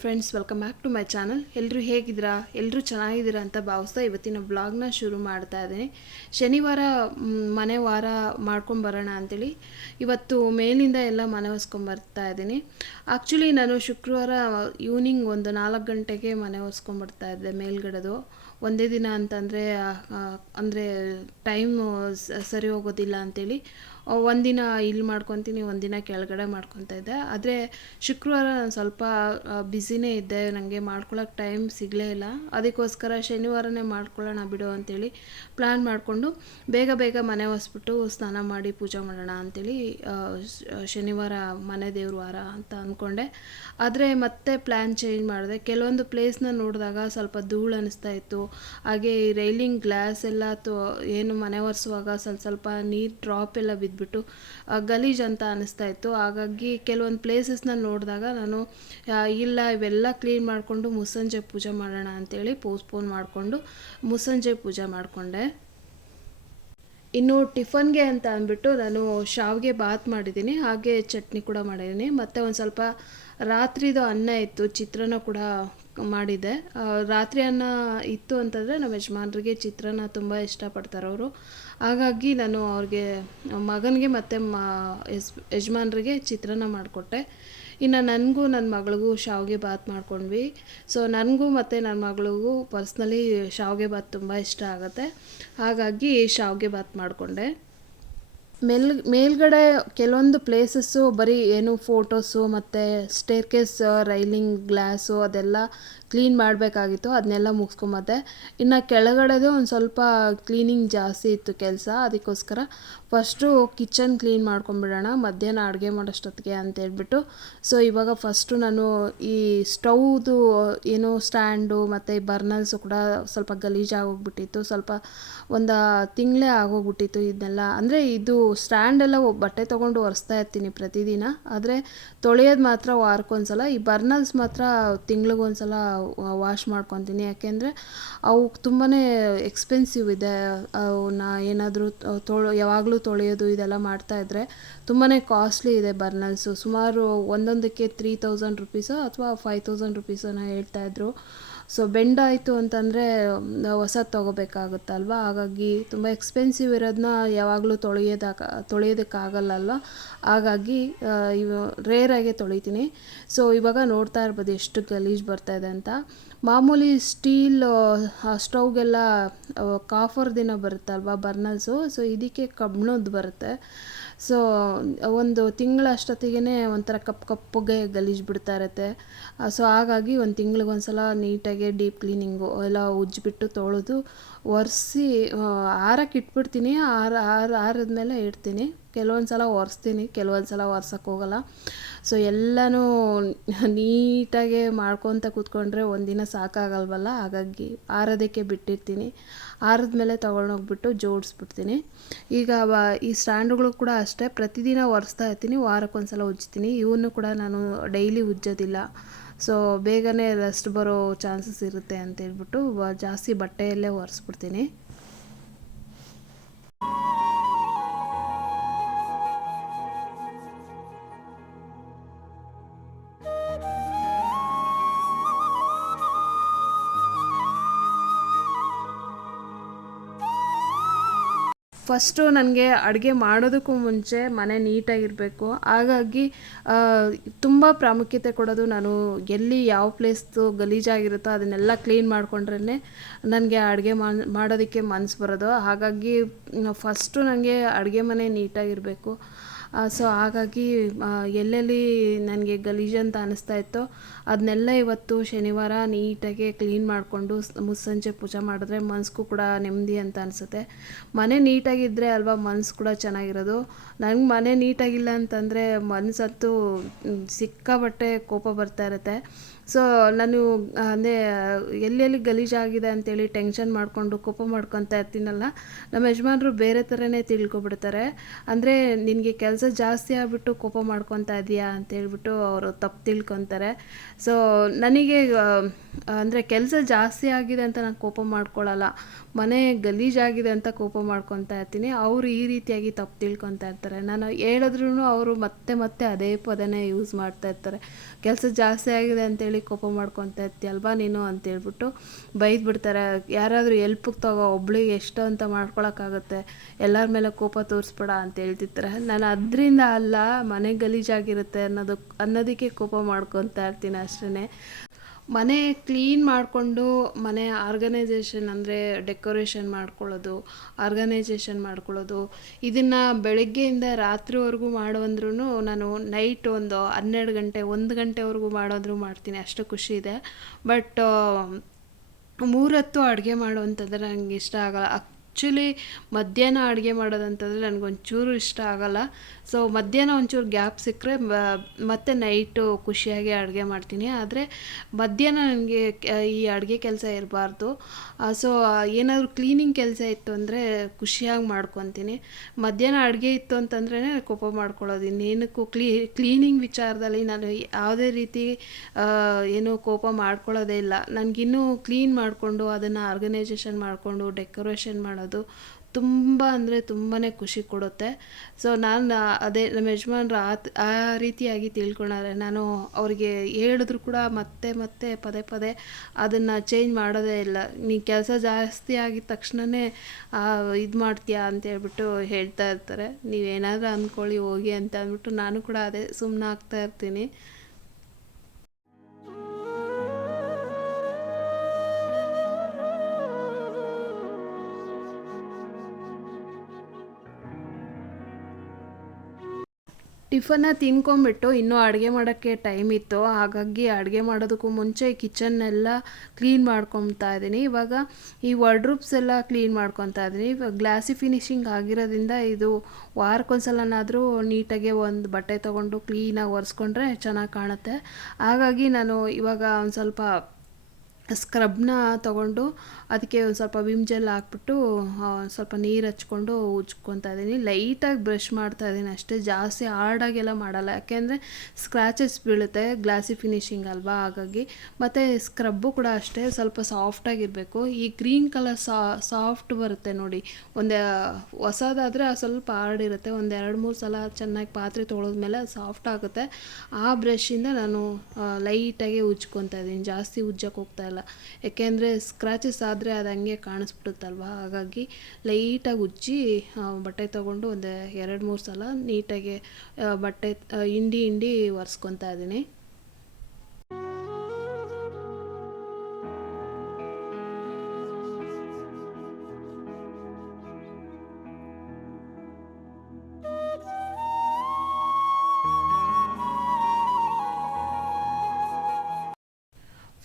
Friends welcome back to my channel ಎಲ್ಲರೂ ಹೇಗಿದ್ದೀರಾ? ಎಲ್ಲರೂ ಚೆನ್ನಾಗಿದ್ದೀರಾ ಅಂತ ಭಾವಿಸ್ತಾ ಇವತ್ತಿನ ಬ್ಲಾಗ್ನ ಶುರು ಮಾಡ್ತಾ ಇದ್ದೀನಿ. ಶನಿವಾರ ಮನೆ ವಾರ ಮಾಡ್ಕೊಂಬರೋಣ ಅಂಥೇಳಿ ಇವತ್ತು ಮೇಲಿಂದ ಎಲ್ಲ ಮನೆ ಹೊಸ್ಕೊಂಬರ್ತಾ ಇದ್ದೀನಿ. ಆ್ಯಕ್ಚುಲಿ ನಾನು ಶುಕ್ರವಾರ ಈವ್ನಿಂಗ್ ಒಂದು ನಾಲ್ಕು ಗಂಟೆಗೆ ಮನೆ ಹೊಸ್ಕೊಂಬರ್ತಾ ಇದ್ದೆ ಮೇಲ್ಗಡೆದು. ಒಂದೇ ದಿನ ಅಂತಂದರೆ ಅಂದರೆ ಟೈಮು ಸರಿ ಹೋಗೋದಿಲ್ಲ ಅಂತೇಳಿ ಒಂದಿನ ಇಲ್ಲಿ ಮಾಡ್ಕೊತೀನಿ ಒಂದಿನ ಕೆಳಗಡೆ ಮಾಡ್ಕೊತಾ ಇದ್ದೆ. ಆದರೆ ಶುಕ್ರವಾರ ನಾನು ಸ್ವಲ್ಪ ಬ್ಯುಸಿನೇ ಇದ್ದೆ. ನನಗೆ ಮಾಡ್ಕೊಳ್ಳೋಕೆ ಟೈಮ್ ಸಿಗಲೇ ಇಲ್ಲ. ಅದಕ್ಕೋಸ್ಕರ ಶನಿವಾರನೇ ಮಾಡ್ಕೊಳ್ಳೋಣ ಬಿಡು ಅಂತೇಳಿ ಪ್ಲ್ಯಾನ್ ಮಾಡಿಕೊಂಡು ಬೇಗ ಬೇಗ ಮನೆ ಹೊಸ್ಬಿಟ್ಟು ಸ್ನಾನ ಮಾಡಿ ಪೂಜೆ ಮಾಡೋಣ ಅಂತೇಳಿ ಆ, ಶನಿವಾರ ಮನೆ ದೇವ್ರ ವಾರ ಅಂತ ಅಂದ್ಕೊಂಡೆ ಆದರೆ ಮತ್ತೆ ಪ್ಲ್ಯಾನ್ ಚೇಂಜ್ ಮಾಡಿದೆ. ಕೆಲವೊಂದು ಪ್ಲೇಸ್ನ ನೋಡಿದಾಗ ಸ್ವಲ್ಪ ಧೂಳು ಅನ್ನಿಸ್ತಾ ಇತ್ತು. ಹಾಗೆ ರೈಲಿಂಗ್ ಗ್ಲಾಸ್ ಎಲ್ಲ ಅಥವಾ ಏನು ಮನೆ ಒರೆಸುವಾಗ ಸ್ವಲ್ಪ ಸ್ವಲ್ಪ ನೀರು ಡ್ರಾಪ್ ಎಲ್ಲ ಬಿದ್ದುಬಿಟ್ಟು ಗಲೀಜ್ ಅಂತ ಅನ್ನಿಸ್ತಾ ಇತ್ತು. ಹಾಗಾಗಿ ಕೆಲವೊಂದು ಪ್ಲೇಸಸ್ನ ನೋಡಿದಾಗ ನಾನು ಇಲ್ಲ, ಇವೆಲ್ಲ ಕ್ಲೀನ್ ಮಾಡಿಕೊಂಡು ಮುಸ್ಸಂಜೆ ಪೂಜೆ ಮಾಡೋಣ ಅಂತೇಳಿ ಪೋಸ್ಟ್ಪೋನ್ ಮಾಡಿಕೊಂಡು ಮುಸ್ಸಂಜೆ ಪೂಜೆ ಮಾಡಿಕೊಂಡೆ. ಇನ್ನು ಟಿಫನ್ಗೆ ಅಂತ ಅಂದ್ಬಿಟ್ಟು ನಾನು ಶಾವಿಗೆ ಬಾತ್ ಮಾಡಿದ್ದೀನಿ, ಹಾಗೆ ಚಟ್ನಿ ಕೂಡ ಮಾಡಿದ್ದೀನಿ. ಮತ್ತು ಒಂದು ಸ್ವಲ್ಪ ರಾತ್ರಿದು ಅನ್ನ ಇತ್ತು ಚಿತ್ರಾನ್ನ ಕೂಡ ಮಾಡಿದ್ದೆ ಆ, ರಾತ್ರಿ ಅನ್ನ ಇತ್ತು ಅಂತಂದರೆ ನಮ್ಮ ಯಜಮಾನ್ರಿಗೆ ಚಿತ್ರಾನ್ನ ತುಂಬ ಇಷ್ಟಪಡ್ತಾರೆ ಅವರು. ಹಾಗಾಗಿ ನಾನು ಅವ್ರಿಗೆ ಮಗನಿಗೆ ಮತ್ತು ಮ ಯಜ್ ಯಜಮಾನ್ರಿಗೆ ಚಿತ್ರಾನ್ನ ಮಾಡಿಕೊಟ್ಟೆ. ಇನ್ನು ನನಗೂ ನನ್ನ ಮಗಳಿಗೂ ಶಾವಿಗೆ ಬಾತ್ ಮಾಡ್ಕೊಂಡ್ವಿ. ಸೊ ನನಗೂ ಮತ್ತು ನನ್ನ ಮಗಳಿಗೂ ಪರ್ಸ್ನಲಿ ಶಾವಿಗೆ ಬಾತ್ ತುಂಬ ಇಷ್ಟ ಆಗುತ್ತೆ. ಹಾಗಾಗಿ ಶಾವಿಗೆ ಬಾತ್ ಮಾಡಿಕೊಂಡೆ. ಮೇಲ್, ಮೇಲ್ಗಡೆ ಕೆಲವೊಂದು ಪ್ಲೇಸಸ್ಸು ಬರೀ ಏನು ಫೋಟೋಸು ಮತ್ತು ಸ್ಟೇರ್ಕೇಸ್ ರೈಲಿಂಗ್ ಗ್ಲಾಸು ಅದೆಲ್ಲ ಕ್ಲೀನ್ ಮಾಡಬೇಕಾಗಿತ್ತು ಅದನ್ನೆಲ್ಲ ಮುಗಿಸ್ಕೊಂಬತ್ತೆ ಇನ್ನು ಕೆಳಗಡೆದು ಒಂದು ಸ್ವಲ್ಪ ಕ್ಲೀನಿಂಗ್ ಜಾಸ್ತಿ ಇತ್ತು ಕೆಲಸ, ಅದಕ್ಕೋಸ್ಕರ ಫಸ್ಟು ಕಿಚನ್ ಕ್ಲೀನ್ ಮಾಡ್ಕೊಂಬಿಡೋಣ, ಮಧ್ಯಾಹ್ನ ಅಡುಗೆ ಮಾಡೋಷ್ಟೊತ್ತಿಗೆ ಅಂತ ಹೇಳ್ಬಿಟ್ಟು. ಸೊ ಇವಾಗ ಫಸ್ಟು ನಾನು ಈ ಸ್ಟೌದು ಏನು ಸ್ಟ್ಯಾಂಡು ಮತ್ತು ಈ ಬರ್ನಲ್ಸು ಕೂಡ ಸ್ವಲ್ಪ ಗಲೀಜಾಗೋಗ್ಬಿಟ್ಟಿತ್ತು ಸ್ವಲ್ಪ ಒಂದು ತಿಂಗಳೇ ಆಗೋಗ್ಬಿಟ್ಟಿತ್ತು ಇದನ್ನೆಲ್ಲ. ಅಂದರೆ ಇದು ಸ್ಟ್ಯಾಂಡ್ ಎಲ್ಲ ಬಟ್ಟೆ ತೊಗೊಂಡು ಒರೆಸ್ತಾ ಇರ್ತೀನಿ ಪ್ರತಿದಿನ. ಆದರೆ ತೊಳೆಯೋದು ಮಾತ್ರ ವಾರಕ್ಕೊಂದ್ಸಲ, ಈ ಬರ್ನಲ್ಸ್ ಮಾತ್ರ ತಿಂಗ್ಳಿಗೊಂದ್ಸಲ ವಾಶ್ ಮಾಡ್ಕೊತೀನಿ. ಯಾಕೆಂದರೆ ಅವು ತುಂಬಾ ಎಕ್ಸ್ಪೆನ್ಸಿವ್ ಇದೆ. ಅವನ್ನ ಏನಾದರೂ ತೊಳೆ, ಯಾವಾಗಲೂ ತೊಳೆಯೋದು ಇದೆಲ್ಲ ಮಾಡ್ತಾ ಇದ್ದರೆ ತುಂಬಾ ಕಾಸ್ಟ್ಲಿ ಇದೆ ಬರ್ನಲ್ಸು. ಸುಮಾರು ಒಂದೊಂದಕ್ಕೆ ತ್ರೀ ತೌಸಂಡ್ ರುಪೀಸೋ ಅಥವಾ ಫೈವ್ ತೌಸಂಡ್ ರುಪೀಸನ್ನು ಹೇಳ್ತಾಯಿದ್ರು ಸೊ ಬೆಂಡಾಯಿತು ಅಂತಂದರೆ ಹೊಸದು ತೊಗೋಬೇಕಾಗುತ್ತಲ್ವ? ಹಾಗಾಗಿ ತುಂಬ ಎಕ್ಸ್ಪೆನ್ಸಿವ್ ಇರೋದನ್ನ ಯಾವಾಗಲೂ ತೊಳೆಯೋದಾಗ ತೊಳೆಯೋದಕ್ಕಾಗಲ್ಲಲ್ವ? ಹಾಗಾಗಿ ಇವು ರೇರಾಗೆ ತೊಳಿತೀನಿ. ಸೊ ಇವಾಗ ನೋಡ್ತಾ ಇರ್ಬೋದು ಎಷ್ಟು ಗಲೀಜು ಬರ್ತಾ ಇದೆ ಅಂತ. ಮಾಮೂಲಿ ಸ್ಟೀಲ್ ಸ್ಟೌಗೆಲ್ಲ ಕಾಫರ್ ದಿನ ಬರುತ್ತಲ್ವ ಬರ್ನಲ್ಸು? ಸೊ ಇದಕ್ಕೆ ಕಬ್ಬಿಣದ್ದು ಬರುತ್ತೆ. ಸೊ, ಒಂದು ತಿಂಗಳಷ್ಟೊತ್ತಿಗೆ ಒಂಥರ ಕಪ್ಪು ಕಪ್ಪಗೆ ಗಲೀಜು ಬಿಡ್ತಾ ಇರುತ್ತೆ ಸೊ ಹಾಗಾಗಿ ಒಂದು ತಿಂಗಳಿಗೊಂದ್ಸಲ ನೀಟಾಗಿ ಡೀಪ್ ಕ್ಲೀನಿಂಗು ಎಲ್ಲ ಉಜ್ಜಿಬಿಟ್ಟು ತೊಳೆದು ಒರೆಸಿ ಆರಕ್ಕೆ ಇಟ್ಬಿಡ್ತೀನಿ. ಆರು ಆರು, ಆರಿದ್ಮೇಲೆ ಇಡ್ತೀನಿ. ಕೆಲವೊಂದು ಸಲ ಒರೆಸ್ತೀನಿ ಕೆಲವೊಂದು ಸಲ ಒರ್ಸಕ್ಕೆ ಹೋಗಲ್ಲ. ಸೊ ಎಲ್ಲನೂ ನೀಟಾಗಿ ಮಾಡ್ಕೊತ ಕೂತ್ಕೊಂಡ್ರೆ ಒಂದಿನ ಸಾಕಾಗಲ್ವಲ್ಲ? ಹಾಗಾಗಿ ಆರೋದಕ್ಕೆ ಬಿಟ್ಟಿರ್ತೀನಿ. ಆರಿದ್ಮೇಲೆ ತೊಗೊಂಡೋಗ್ಬಿಟ್ಟು ಜೋಡಿಸ್ಬಿಡ್ತೀನಿ. ಈಗ ಈ ಸ್ಟ್ಯಾಂಡುಗಳು ಕೂಡ ಅಷ್ಟೇ. ಪ್ರತಿದಿನ ಒರೆಸ್ತಾ ಇರ್ತೀನಿ, ವಾರಕ್ಕೊಂದ್ಸಲ ಉಜ್ತೀನಿ ಇವನ್ನು ಕೂಡ ನಾನು ಡೈಲಿ ಉಜ್ಜೋದಿಲ್ಲ. ಸೊ ಬೇಗನೆ ರೆಸ್ಟ್ ಬರೋ ಚಾನ್ಸಸ್ ಇರುತ್ತೆ ಅಂತ ಹೇಳ್ಬಿಟ್ಟು ವ- ಜಾಸ್ತಿ ಬಟ್ಟೆಯಲ್ಲೇ ಒರೆಸ್ಬಿಡ್ತೀನಿ. ಫಸ್ಟು ನನಗೆ ಅಡುಗೆ ಮಾಡೋದಕ್ಕೂ ಮುಂಚೆ ಮನೆ ನೀಟಾಗಿರಬೇಕು. ಹಾಗಾಗಿ ತುಂಬ ಪ್ರಾಮುಖ್ಯತೆ ಕೊಡೋದು ನಾನು ಎಲ್ಲಿ ಯಾವ ಪ್ಲೇಸ್ದು ಗಲೀಜಾಗಿರುತ್ತೋ ಅದನ್ನೆಲ್ಲ ಕ್ಲೀನ್ ಮಾಡಿಕೊಂಡ್ರೇ ನನಗೆ ಅಡುಗೆ ಮಾಡೋದಕ್ಕೆ ಮನಸ್ಸು ಬರೋದು. ಹಾಗಾಗಿ, ಫಸ್ಟು ನನಗೆ ಅಡುಗೆ ಮನೆ ನೀಟಾಗಿರಬೇಕು. ಸೊ ಹಾಗಾಗಿ ಎಲ್ಲೆಲ್ಲಿ ನನಗೆ ಗಲೀಜು ಅಂತ ಅನ್ನಿಸ್ತಾ ಇತ್ತೋ ಅದನ್ನೆಲ್ಲ ಇವತ್ತು ಶನಿವಾರ ನೀಟಾಗಿ ಕ್ಲೀನ್ ಮಾಡಿಕೊಂಡು ಮುಸ್ಸಂಜೆ ಪೂಜೆ ಮಾಡಿದ್ರೆ ಮನ್ಸಿಗೂ ಕೂಡ ನೆಮ್ಮದಿ ಅಂತ ಅನಿಸುತ್ತೆ. ಮನೆ ನೀಟಾಗಿದ್ದರೆ ಅಲ್ವಾ ಮನಸ್ಸು ಕೂಡ ಚೆನ್ನಾಗಿರೋದು? ನನಗೆ ಮನೆ ನೀಟಾಗಿಲ್ಲ ಅಂತಂದರೆ ಮನಸ್ಸಂತೂ ಸಿಕ್ಕಾಬಟ್ಟೆ ಕೋಪ ಬರ್ತಾ ಇರುತ್ತೆ. ಸೊ ನಾನು ಅಂದರೆ ಎಲ್ಲೆಲ್ಲಿ ಗಲೀಜಾಗಿದೆ ಅಂತೇಳಿ ಟೆನ್ಷನ್ ಮಾಡಿಕೊಂಡು, ಕೋಪ ಮಾಡ್ಕೊತಾ ಇರ್ತೀನಲ್ಲ, ನಮ್ಮ ಯಜಮಾನರು ಬೇರೆ ಥರನೇ ತಿಳ್ಕೊಬಿಡ್ತಾರೆ. ಅಂದರೆ ನಿನಗೆ ಕೆಲಸ ಜಾಸ್ತಿ ಆಗಿಬಿಟ್ಟು ಕೋಪ ಮಾಡ್ಕೊತಾ ಇದೆಯಾ ಅಂತ ಹೇಳ್ಬಿಟ್ಟು ಅವರು ತಪ್ಪು ತಿಳ್ಕೊತಾರೆ. ಸೊ ನನಗೆ ಅಂದರೆ ಕೆಲಸ ಜಾಸ್ತಿ ಆಗಿದೆ ಅಂತ ನಾನು ಕೋಪ ಮಾಡ್ಕೊಳ್ಳಲ್ಲ ಮನೆ ಗಲೀಜಾಗಿದೆ ಅಂತ ಕೋಪ ಮಾಡ್ಕೊತಾ ಇರ್ತೀನಿ. ಅವರು ಈ ರೀತಿಯಾಗಿ ತಪ್ಪು ತಿಳ್ಕೊತಾ ಇರ್ತಾರೆ. ನಾನು ಹೇಳಿದ್ರು ಅವರು ಮತ್ತೆ ಮತ್ತೆ ಅದೇ ಪದನೇ ಯೂಸ್ ಮಾಡ್ತಾ ಇರ್ತಾರೆ. ಕೆಲಸ ಜಾಸ್ತಿ ಆಗಿದೆ ಅಂತೇಳಿ ಕೋಪ ಮಾಡ್ಕೊತ ಇರ್ತೀಯಲ್ವಾ ನೀನು ಅಂತೇಳ್ಬಿಟ್ಟು ಬೈದು ಬಿಡ್ತಾರೆ. ಯಾರಾದರೂ ಎಲ್ಪಿಗೆ ತಗೋ, ಒಬ್ಳಿಗೆ ಎಷ್ಟು ಅಂತ ಮಾಡ್ಕೊಳಕ್ಕಾಗತ್ತೆ ಎಲ್ಲರ ಮೇಲೆ ಕೋಪ ತೋರಿಸ್ಬೇಡ ಅಂತ ಹೇಳ್ತಿರ್ತಾರೆ. ನಾನು ಅದರಿಂದ ಅಲ್ಲ ಮನೆ ಗಲೀಜಾಗಿರುತ್ತೆ ಅನ್ನೋದು ಅನ್ನೋದಕ್ಕೆ ಕೋಪ ಮಾಡ್ಕೊತಾ ಇರ್ತೀನಿ ಅಷ್ಟೇ ಮನೆ ಕ್ಲೀನ್ ಮಾಡಿಕೊಂಡು ಮನೆ ಆರ್ಗನೈಸೇಷನ್ ಅಂದರೆ ಡೆಕೋರೇಷನ್ ಮಾಡ್ಕೊಳ್ಳೋದು, ಆರ್ಗನೈಸೇಷನ್ ಮಾಡ್ಕೊಳ್ಳೋದು, ಇದನ್ನು ಬೆಳಗ್ಗೆಯಿಂದ ರಾತ್ರಿವರೆಗೂ ಮಾಡುವಂದ್ರೂ ನಾನು ನೈಟ್ ಒಂದು ಹನ್ನೆರಡು ಗಂಟೆ, ಒಂದು ಗಂಟೆವರೆಗೂ ಮಾಡೋದ್ರೂ ಮಾಡ್ತೀನಿ, ಅಷ್ಟು ಖುಷಿ ಇದೆ. ಬಟ್ ಮೂರತ್ತು ಅಡುಗೆ ಮಾಡುವಂಥದ್ರೆ ನನಗೆ ಇಷ್ಟ ಆಗಲ್ಲ. ಆ್ಯಕ್ಚುಲಿ ಮಧ್ಯಾಹ್ನ ಅಡುಗೆ ಮಾಡೋದಂತಂದರೆ ನನಗೊಂಚೂರು ಇಷ್ಟ ಆಗಲ್ಲ. ಸೊ ಮಧ್ಯಾಹ್ನ ಒಂಚೂರು ಗ್ಯಾಪ್ ಸಿಕ್ಕರೆ ಮತ್ತೆ ನೈಟು ಖುಷಿಯಾಗಿ ಅಡುಗೆ ಮಾಡ್ತೀನಿ. ಆದರೆ, ಮಧ್ಯಾಹ್ನ ನನಗೆ ಈ ಅಡುಗೆ ಕೆಲಸ ಇರಬಾರ್ದು. ಸೊ ಏನಾದರೂ ಕ್ಲೀನಿಂಗ್ ಕೆಲಸ ಇತ್ತು ಅಂದರೆ ಖುಷಿಯಾಗಿ ಮಾಡ್ಕೊತೀನಿ. ಮಧ್ಯಾಹ್ನ ಅಡುಗೆ ಇತ್ತು ಅಂತಂದ್ರೇ ಕೋಪ ಮಾಡ್ಕೊಳ್ಳೋದು. ಇನ್ನೇನಕ್ಕೂ ಕ್ಲೀ ಕ್ಲೀನಿಂಗ್ ವಿಚಾರದಲ್ಲಿ ನಾನು ಯಾವುದೇ ರೀತಿ ಏನು ಕೋಪ ಮಾಡ್ಕೊಳ್ಳೋದೇ ಇಲ್ಲ. ನನಗಿನ್ನೂ ಕ್ಲೀನ್ ಮಾಡಿಕೊಂಡು ಅದನ್ನು ಆರ್ಗನೈಸೇಷನ್ ಮಾಡಿಕೊಂಡು ಡೆಕೋರೇಷನ್ ಮಾಡೋದು ತುಂಬ ಅಂದರೆ ತುಂಬಾ ಖುಷಿ ಕೊಡುತ್ತೆ. ಸೊ ನಾನು ಅದೇ ನಮ್ಮ ಯಜಮಾನ್ರು ಆ ರೀತಿಯಾಗಿ ತಿಳ್ಕೊಳ್ಳೋದ್ರೆ ನಾನು ಅವ್ರಿಗೆ ಹೇಳಿದ್ರು ಕೂಡ ಮತ್ತೆ ಮತ್ತೆ ಪದೇ ಪದೇ ಅದನ್ನು ಚೇಂಜ್ ಮಾಡೋದೇ ಇಲ್ಲ. ನೀ ಕೆಲಸ ಜಾಸ್ತಿ ಆಗಿದ ತಕ್ಷಣವೇ ಇದು ಮಾಡ್ತೀಯಾ ಅಂತ ಹೇಳ್ಬಿಟ್ಟು ಹೇಳ್ತಾ ಇರ್ತಾರೆ. ನೀವೇನಾದರೂ ಅಂದ್ಕೊಳ್ಳಿ ಹೋಗಿ ಅಂತ ಅಂದ್ಬಿಟ್ಟು ನಾನು ಕೂಡ ಅದೇ ಸುಮ್ಮನೆ ಆಗ್ತಾ ಇರ್ತೀನಿ. ಟಿಫನ್ನ ತಿನ್ಕೊಂಬಿಟ್ಟು ಇನ್ನೂ ಅಡುಗೆ ಮಾಡೋಕ್ಕೆ ಟೈಮ್ ಇತ್ತು. ಹಾಗಾಗಿ ಅಡುಗೆ ಮಾಡೋದಕ್ಕೂ ಮುಂಚೆ ಕಿಚನ್ನೆಲ್ಲ ಕ್ಲೀನ್ ಮಾಡ್ಕೊತಾ ಇದ್ದೀನಿ. ಇವಾಗ ಈ ವಾರ್ಡ್ರೂಬ್ಸ್ ಎಲ್ಲ ಕ್ಲೀನ್ ಮಾಡ್ಕೊತಾ ಇದ್ದೀನಿ. ಇವಾಗ ಗ್ಲಾಸಿ ಫಿನಿಶಿಂಗ್ ಆಗಿರೋದ್ರಿಂದ ಇದು ವಾರಕ್ಕೊಂದ್ಸಲನಾದರೂ ನೀಟಾಗಿ ಒಂದು ಬಟ್ಟೆ ತೊಗೊಂಡು ಕ್ಲೀನಾಗಿ ಒರೆಸ್ಕೊಂಡ್ರೆ ಚೆನ್ನಾಗಿ ಕಾಣುತ್ತೆ. ಹಾಗಾಗಿ ನಾನು ಇವಾಗ ಒಂದು ಸ್ವಲ್ಪ ಸ್ಕ್ರಬ್ನ ತಗೊಂಡು ಅದಕ್ಕೆ ಒಂದು ಸ್ವಲ್ಪ ವಿಮ್ ಜೆಲ್ ಹಾಕ್ಬಿಟ್ಟು ಸ್ವಲ್ಪ ನೀರು ಹಚ್ಕೊಂಡು ಉಜ್ಕೊತಾ ಇದ್ದೀನಿ. ಲೈಟಾಗಿ ಬ್ರಷ್ ಮಾಡ್ತಾ ಇದ್ದೀನಿ ಅಷ್ಟೇ. ಜಾಸ್ತಿ ಹಾರ್ಡಾಗೆಲ್ಲ ಮಾಡಲ್ಲ. ಯಾಕೆಂದರೆ ಸ್ಕ್ರ್ಯಾಚಸ್ ಬೀಳುತ್ತೆ ಗ್ಲಾಸಿ ಫಿನಿಶಿಂಗ್ ಅಲ್ವಾ? ಹಾಗಾಗಿ. ಮತ್ತು ಸ್ಕ್ರಬ್ಬು ಕೂಡ ಅಷ್ಟೇ, ಸ್ವಲ್ಪ ಸಾಫ್ಟಾಗಿರಬೇಕು ಈ ಗ್ರೀನ್ ಕಲರ್ ಸಾಫ್ಟ್ ಬರುತ್ತೆ ನೋಡಿ. ಒಂದು ಹೊಸದಾದರೆ ಸ್ವಲ್ಪ ಹಾರ್ಡ್ ಇರುತ್ತೆ. ಒಂದು ಎರಡು ಮೂರು ಸಲ ಚೆನ್ನಾಗಿ ಪಾತ್ರೆ ತೊಳೆದ್ಮೇಲೆ ಸಾಫ್ಟ್ ಆಗುತ್ತೆ. ಆ ಬ್ರಷಿಂದ ನಾನು ಲೈಟಾಗಿ ಉಜ್ಕೊತಾ ಇದ್ದೀನಿ. ಜಾಸ್ತಿ ಉಜ್ಜಕ್ಕೆ ಹೋಗ್ತಾ ಇಲ್ಲ. ಯಾಕೆಂದರೆ ಸ್ಕ್ರಾಚಸ್ ಆದರೆ ಅದು ಹಂಗೆ ಕಾಣಿಸ್ಬಿಡುತ್ತಲ್ವ? ಹಾಗಾಗಿ ಲೈಟಾಗಿ ಉಜ್ಜಿ ಬಟ್ಟೆ ತೊಗೊಂಡು ಒಂದು ಎರಡು ಮೂರು ಸಲ ನೀಟಾಗಿ ಬಟ್ಟೆ ಹಿಂಡಿ ಹಿಂಡಿ ಒರೆಸ್ಕೊತಾ ಇದ್ದೀನಿ.